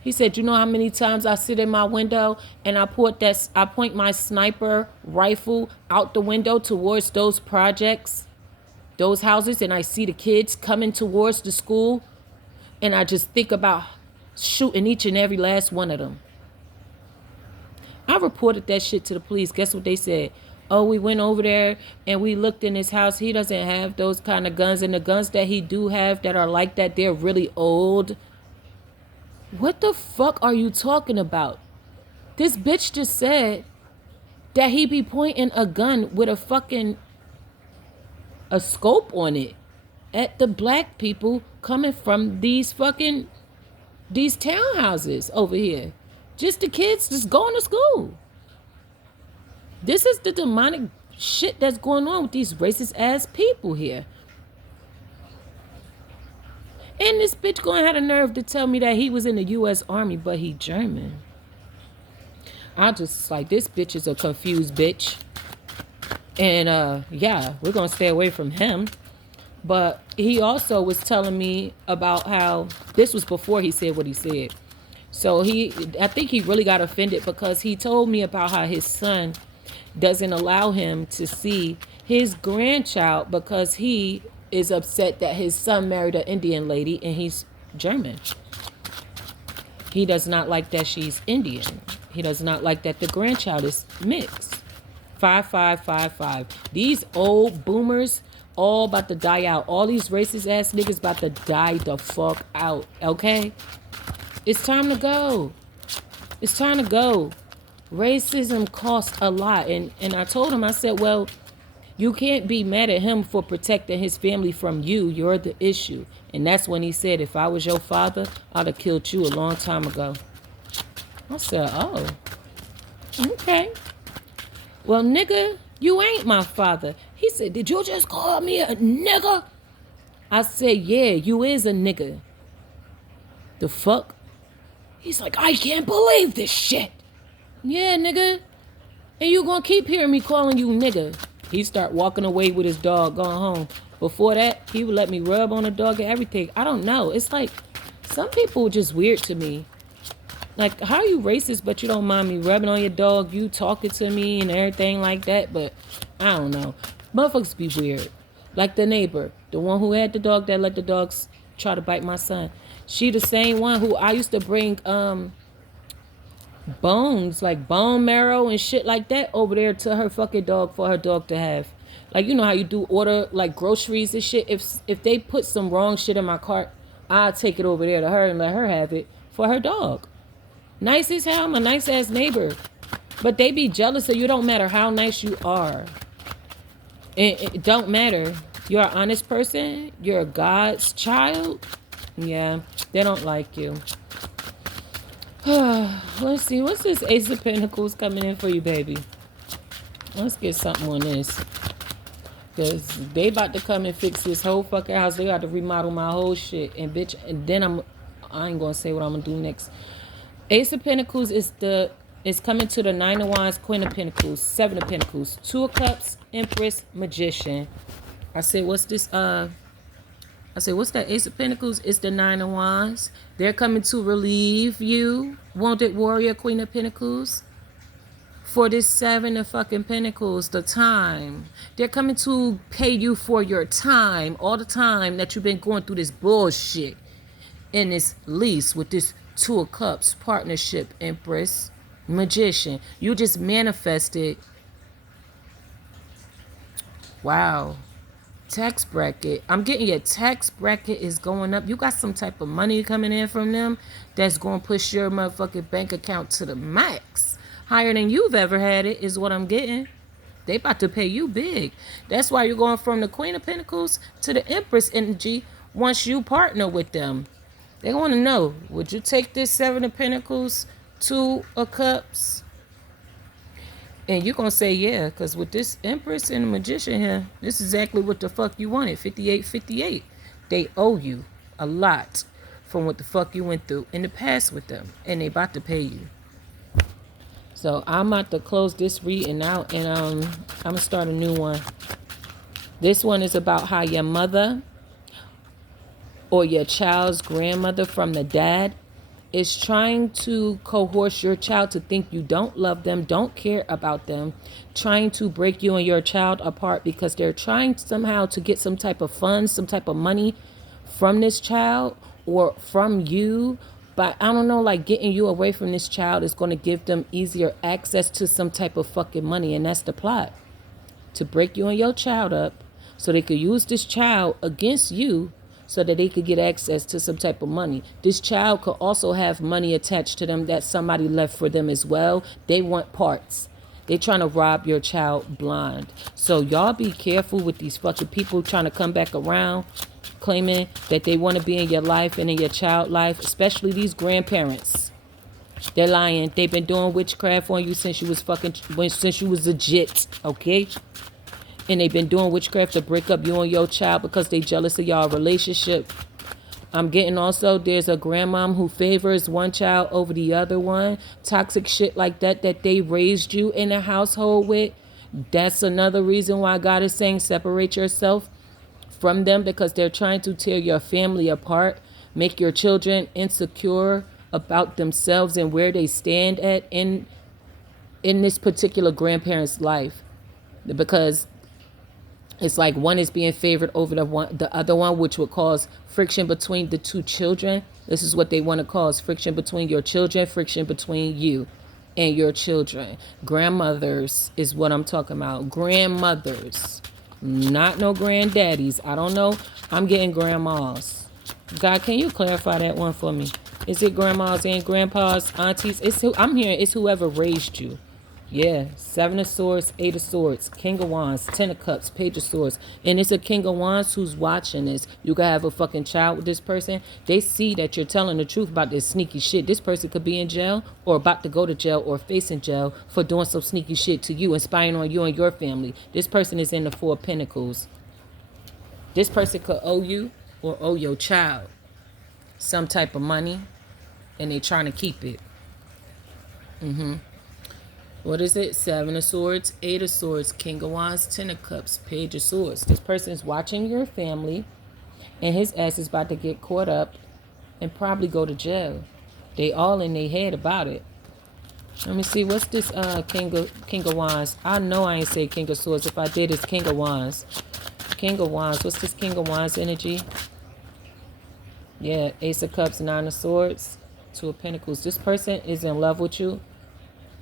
He said, you know how many times I sit in my window and I point my sniper rifle out the window towards those projects, those houses, and I see the kids coming towards the school, and I just think about shooting each and every last one of them. I reported that shit to the police. Guess what they said? Oh, we went over there and we looked in his house. He doesn't have those kind of guns. And the guns that he do have that are like that, they're really old. What the fuck are you talking about? This bitch just said that he be pointing a gun with a scope on it at the black people coming from these townhouses over here. Just the kids just going to school. This is the demonic shit that's going on with these racist ass people here. And this bitch gonna have the nerve to tell me that he was in the U.S. Army, but he German. I just like, this bitch is a confused bitch. And yeah, we're gonna stay away from him. But he also was telling me about how, this was before he said what he said. So I think he really got offended because he told me about how his son doesn't allow him to see his grandchild because he is upset that his son married an Indian lady and he's German. He does not like that she's Indian. He does not like that the grandchild is mixed. 5555. These old boomers all about to die out. All these racist ass niggas about to die the fuck out. Okay? It's time to go. It's time to go. Racism costs a lot. And I told him, I said, well, you can't be mad at him for protecting his family from you. You're the issue. And that's when he said, if I was your father, I'd have killed you a long time ago. I said, oh, okay. Well, nigga, you ain't my father. He said, did you just call me a nigga? I said, yeah, you is a nigga. The fuck? He's like, I can't believe this shit. Yeah, nigga. And you gonna keep hearing me calling you nigga. He start walking away with his dog, going home. Before that, he would let me rub on the dog and everything. I don't know. It's like, some people are just weird to me. Like, how are you racist, but you don't mind me rubbing on your dog, you talking to me and everything like that? But I don't know. Motherfuckers be weird. Like the neighbor, the one who had the dog that let the dogs try to bite my son. She the same one who I used to bring bones, like bone marrow and shit like that over there to her fucking dog for her dog to have. Like, you know how you do order like groceries and shit? If they put some wrong shit in my cart, I'll take it over there to her and let her have it for her dog. Nice as hell, I'm a nice ass neighbor. But they be jealous of you. Don't matter how nice you are. It don't matter. You're an honest person. You're a God's child. Yeah, they don't like you. Let's see. What's this Ace of Pentacles coming in for you, baby? Let's get something on this. Because they about to come and fix this whole fucking house. They got to remodel my whole shit. And bitch, and then I ain't going to say what I'm going to do next. Ace of Pentacles is coming to the Nine of Wands, Queen of Pentacles, Seven of Pentacles, Two of Cups, Empress, Magician. I said, what's this? I said, what's that? Ace of Pentacles is the Nine of Wands. They're coming to relieve you, Wounded Warrior, Queen of Pentacles. For this Seven of fucking Pentacles, the time. They're coming to pay you for your time, all the time that you've been going through this bullshit in this lease with this Two of Cups, partnership, Empress, Magician. You just manifested. Wow. Tax bracket. I'm getting your tax bracket is going up. You got some type of money coming in from them that's going to push your motherfucking bank account to the max. Higher than you've ever had it is what I'm getting. They about to pay you big. That's why you're going from the Queen of Pentacles to the Empress energy once you partner with them. They want to know, would you take this Seven of Pentacles, Two of Cups? And you're going to say, yeah, because with this Empress and the Magician here, this is exactly what the fuck you wanted, 58-58. They owe you a lot from what the fuck you went through in the past with them, and they about to pay you. So I'm about to close this reading out, and I'm going to start a new one. This one is about how your mother or your child's grandmother from the dad is trying to coerce your child to think you don't love them, don't care about them, trying to break you and your child apart because they're trying somehow to get some type of funds, some type of money from this child or from you. But I don't know, like getting you away from this child is going to give them easier access to some type of fucking money. And that's the plot. to break you and your child up so they could use this child against you so that they could get access to some type of money. This child could also have money attached to them that somebody left for them as well. They want parts. They trying to rob your child blind. So y'all be careful with these fucking people trying to come back around, claiming that they want to be in your life and in your child life, especially these grandparents. They're lying. They've been doing witchcraft on you since you was since you was legit, okay? And they've been doing witchcraft to break up you and your child because they jealous of y'all relationship. I'm getting also there's a grandmom who favors one child over the other one. Toxic shit like that they raised you in a household with. That's another reason why God is saying separate yourself from them, because they're trying to tear your family apart, make your children insecure about themselves and where they stand at in this particular grandparent's life. Because it's like one is being favored over the other one, which would cause friction between the two children. This is what they want to cause: friction between your children, friction between you and your children. Grandmothers is what I'm talking about. Grandmothers, not no granddaddies. I don't know. I'm getting grandmas. God, can you clarify that one for me? Is it grandmas and grandpas, aunties? I'm hearing it's whoever raised you. Yeah, 7 of Swords, 8 of Swords, King of Wands, 10 of Cups, Page of Swords. And it's a King of Wands who's watching this. You could have a fucking child with this person. They see that you're telling the truth about this sneaky shit. This person could be in jail or about to go to jail or facing jail for doing some sneaky shit to you and spying on you and your family. This person is in the 4 of Pentacles. This person could owe you or owe your child some type of money, and they trying to keep it. What is it? 7 of Swords, 8 of Swords, King of Wands, 10 of Cups, Page of Swords. This person is watching your family, and his ass is about to get caught up and probably go to jail. They all in their head about it. Let me see. What's this King of Wands? I know I ain't say King of Swords. If I did, it's King of Wands. King of Wands. What's this King of Wands energy? Yeah, Ace of Cups, 9 of Swords, 2 of Pentacles. This person is in love with you.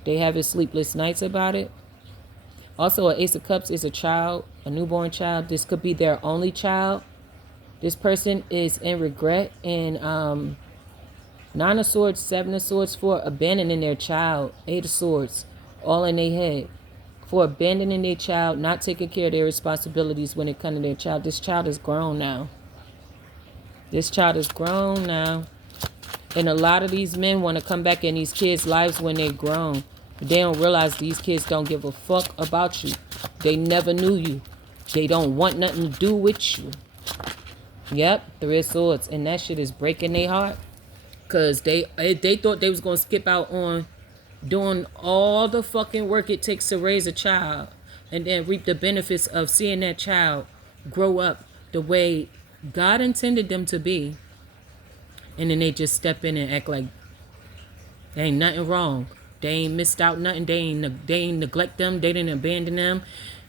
They having sleepless nights about it. Also, an Ace of Cups is a child, a newborn child. This could be their only child. This person is in regret. And 9 of Swords, 7 of Swords for abandoning their child. 8 of Swords, all in their head. For abandoning their child, not taking care of their responsibilities when it comes to their child. This child is grown now. This child is grown now. And a lot of these men want to come back in these kids' lives when they're grown. They don't realize these kids don't give a fuck about you. They never knew you. They don't want nothing to do with you. Yep, 3 of Swords. And that shit is breaking their heart. Because they thought they was going to skip out on doing all the fucking work it takes to raise a child. And then reap the benefits of seeing that child grow up the way God intended them to be. And then they just step in and act like there ain't nothing wrong. They ain't missed out nothing. They ain't neglect them. They didn't abandon them.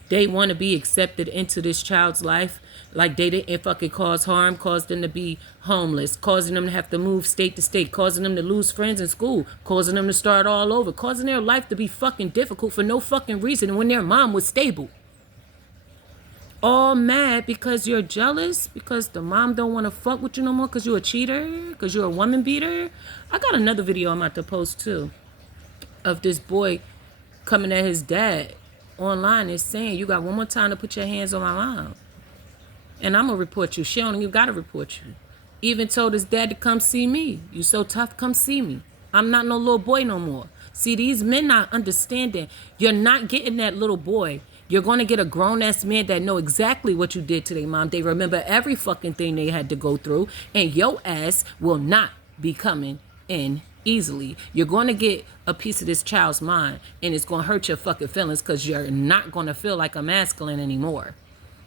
They want to be accepted into this child's life. Like they didn't fucking cause harm, cause them to be homeless, causing them to have to move state to state, causing them to lose friends in school, causing them to start all over, causing their life to be fucking difficult for no fucking reason when their mom was stable. All mad because you're jealous, because the mom don't want to fuck with you no more, because you're a cheater, because you're a woman beater. I got another video I'm about to post too of this boy coming at his dad online and saying, you got one more time to put your hands on my mom and I'm gonna report you. She don't even gotta report you. Even told his dad to come see me. You so tough, come see me. I'm not no little boy no more. See, these men not understanding. You're not getting that little boy. You're going to get a grown-ass man that know exactly what you did to their mom. They remember every fucking thing they had to go through. And your ass will not be coming in easily. You're going to get a piece of this child's mind. And it's going to hurt your fucking feelings because you're not going to feel like a masculine anymore.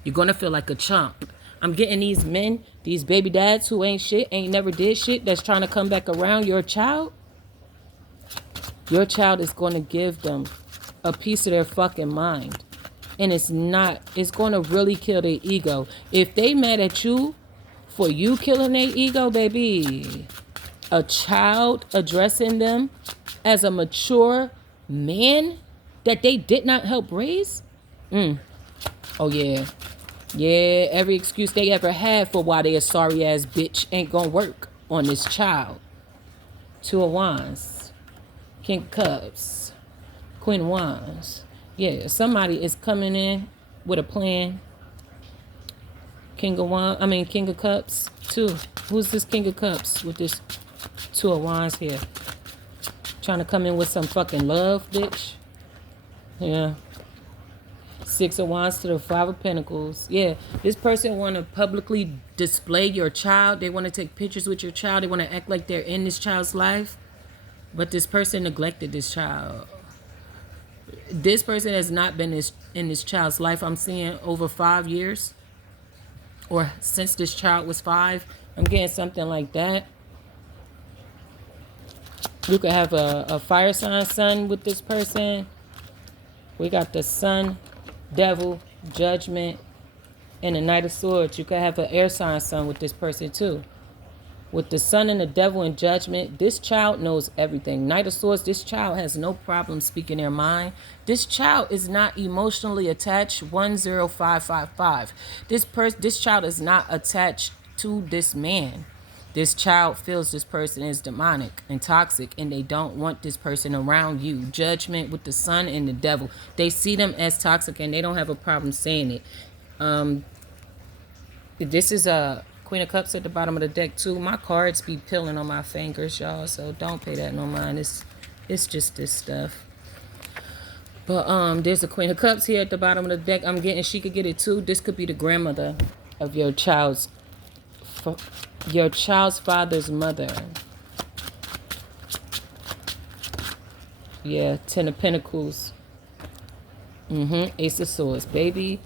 You're going to feel like a chump. I'm getting these men, these baby dads who ain't shit, ain't never did shit, that's trying to come back around your child. Your child is going to give them a piece of their fucking mind. And it's going to really kill their ego. If they mad at you for you killing their ego, baby, a child addressing them as a mature man that they did not help raise, Oh, yeah. Yeah, every excuse they ever had for why they a sorry ass bitch ain't gonna work on this child. Two of Wands. King of Cups. Queen of Wands. Yeah, somebody is coming in with a plan. King of Cups, too. Who's this King of Cups with this Two of Wands here? Trying to come in with some fucking love, bitch. Yeah. Six of Wands to the Five of Pentacles. Yeah, this person want to publicly display your child. They want to take pictures with your child. They want to act like they're in this child's life. But this person neglected this child. This person has not been in this child's life. I'm seeing over 5 years. Or since this child was 5. I'm getting something like that. You could have a fire sign sun with this person. We got the Sun, Devil, Judgment, and the Knight of Swords. You could have an air sign sun with this person too. With the Sun and the Devil and Judgment, this child knows everything. Knight of Swords, this child has no problem speaking their mind. This child is not emotionally attached. 10555. This child is not attached to this man. This child feels this person is demonic and toxic, and they don't want this person around you. Judgment with the Sun and the Devil. They see them as toxic, and they don't have a problem saying it. This is a Queen of Cups at the bottom of the deck too. My cards be peeling on my fingers, y'all, so don't pay that no mind. It's just this stuff. But there's a Queen of Cups here at the bottom of the deck. I'm getting she could get it too. This could be the grandmother of your child's father's mother. Yeah, Ten of Pentacles. Ace of Swords, baby.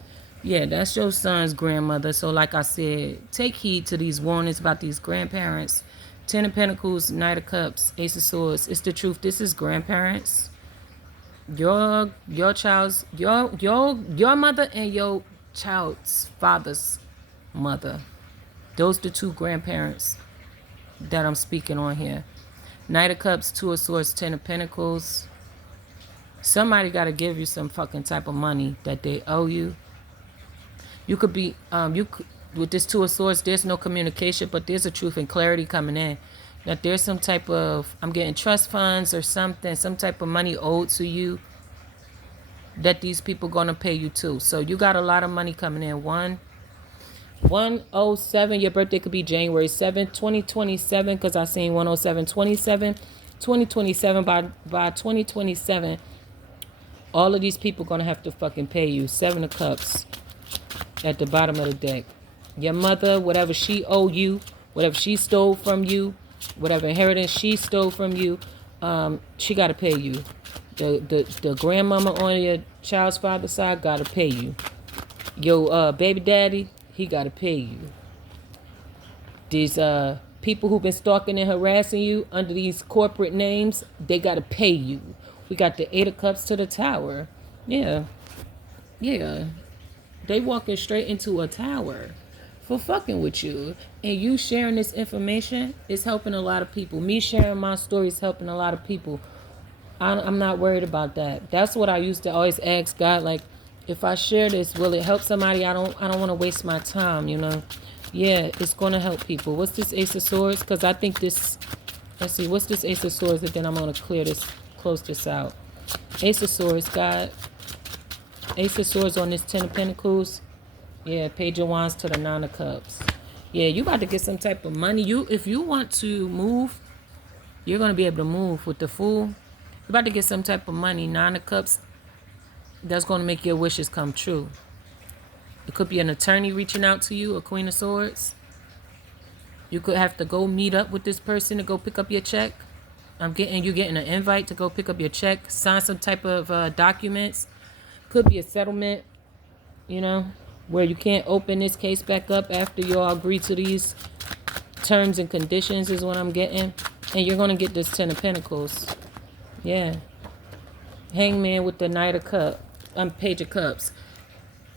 Yeah, that's your son's grandmother. So like I said, take heed to these warnings about these grandparents. Ten of Pentacles, Knight of Cups, Ace of Swords. It's the truth. This is grandparents. Your child's your mother and your child's father's mother. Those the two grandparents that I'm speaking on here. Knight of Cups, Two of Swords, Ten of Pentacles. Somebody got to give you some fucking type of money that they owe you. You could be, with this Two of Swords, there's no communication, but there's a truth and clarity coming in. That there's some type of, I'm getting trust funds or something, some type of money owed to you that these people going to pay you too. So you got a lot of money coming in. 107, your birthday could be January 7th, 2027, because I seen 10727. 2027, by 2027, all of these people going to have to fucking pay you. Seven of Cups at the bottom of the deck. Your mother, whatever she owe you, whatever she stole from you, whatever inheritance she stole from you, she got to pay you. The grandmama on your child's father's side got to pay you. Your baby daddy, he got to pay you. These people who've been stalking and harassing you under these corporate names, they got to pay you. We got the Eight of Cups to the Tower. Yeah. They walking straight into a tower for fucking with you. And you sharing this information is helping a lot of people. Me sharing my story is helping a lot of people. I'm not worried about that. That's what I used to always ask God, like, if I share this, will it help somebody? I don't want to waste my time, you know. Yeah, it's going to help people. What's this Ace of Swords? Because I think this, let's see, what's this Ace of Swords? And then I'm going to close this out. Ace of Swords, God. Ace of Swords on this Ten of Pentacles. Yeah, Page of Wands to the Nine of Cups. Yeah, you about to get some type of money. If you want to move, you're going to be able to move with the Fool. You're about to get some type of money. Nine of Cups. That's going to make your wishes come true. It could be an attorney reaching out to you, a Queen of Swords. You could have to go meet up with this person to go pick up your check. You getting an invite to go pick up your check, sign some type of documents. Could be a settlement, you know, where you can't open this case back up after you all agree to these terms and conditions is what I'm getting. And you're going to get this Ten of Pentacles. Yeah. Hangman with the Knight of Cups. Page of Cups.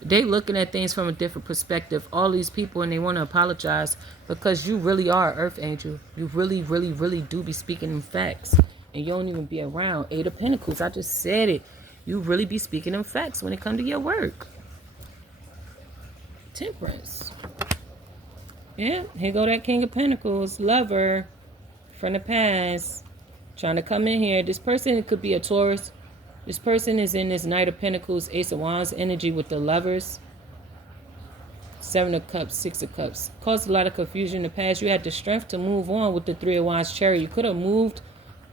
They looking at things from a different perspective. All these people, and they want to apologize because you really are an Earth Angel. You really, really, really do be speaking in facts. And you don't even be around. Eight of Pentacles. I just said it. You really be speaking in facts when it comes to your work. Temperance. Yeah, here go that King of Pentacles, lover from the past, trying to come in here. This person, it could be a Taurus. This person is in this Knight of Pentacles, Ace of Wands energy with the lovers. Seven of Cups, Six of Cups. Caused a lot of confusion in the past. You had the strength to move on with the Three of Wands Chariot. You could have moved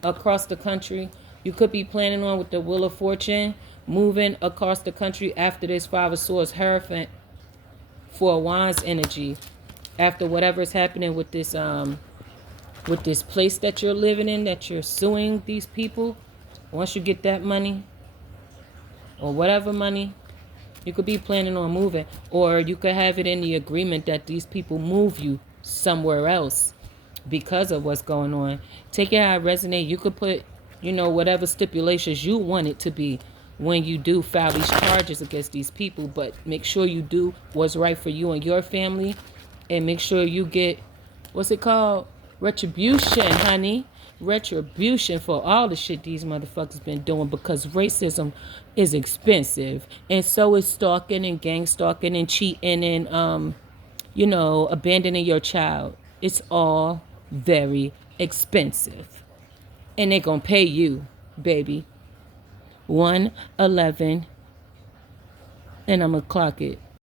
across the country. You could be planning on with the Wheel of Fortune, moving across the country after this Five of Swords Hierophant for a Wands energy. After whatever's happening with this place that you're living in, that you're suing these people. Once you get that money or whatever money, you could be planning on moving, or you could have it in the agreement that these people move you somewhere else because of what's going on. Take it how it resonate. You could put, whatever stipulations you want it to be when you do file these charges against these people, but make sure you do what's right for you and your family, and make sure you get, what's it called? Retribution, honey. Retribution for all the shit these motherfuckers been doing, because racism is expensive, and so is stalking and gang stalking and cheating and abandoning your child. It's all very expensive, and they're gonna pay you, baby. 111, and I'm gonna clock it.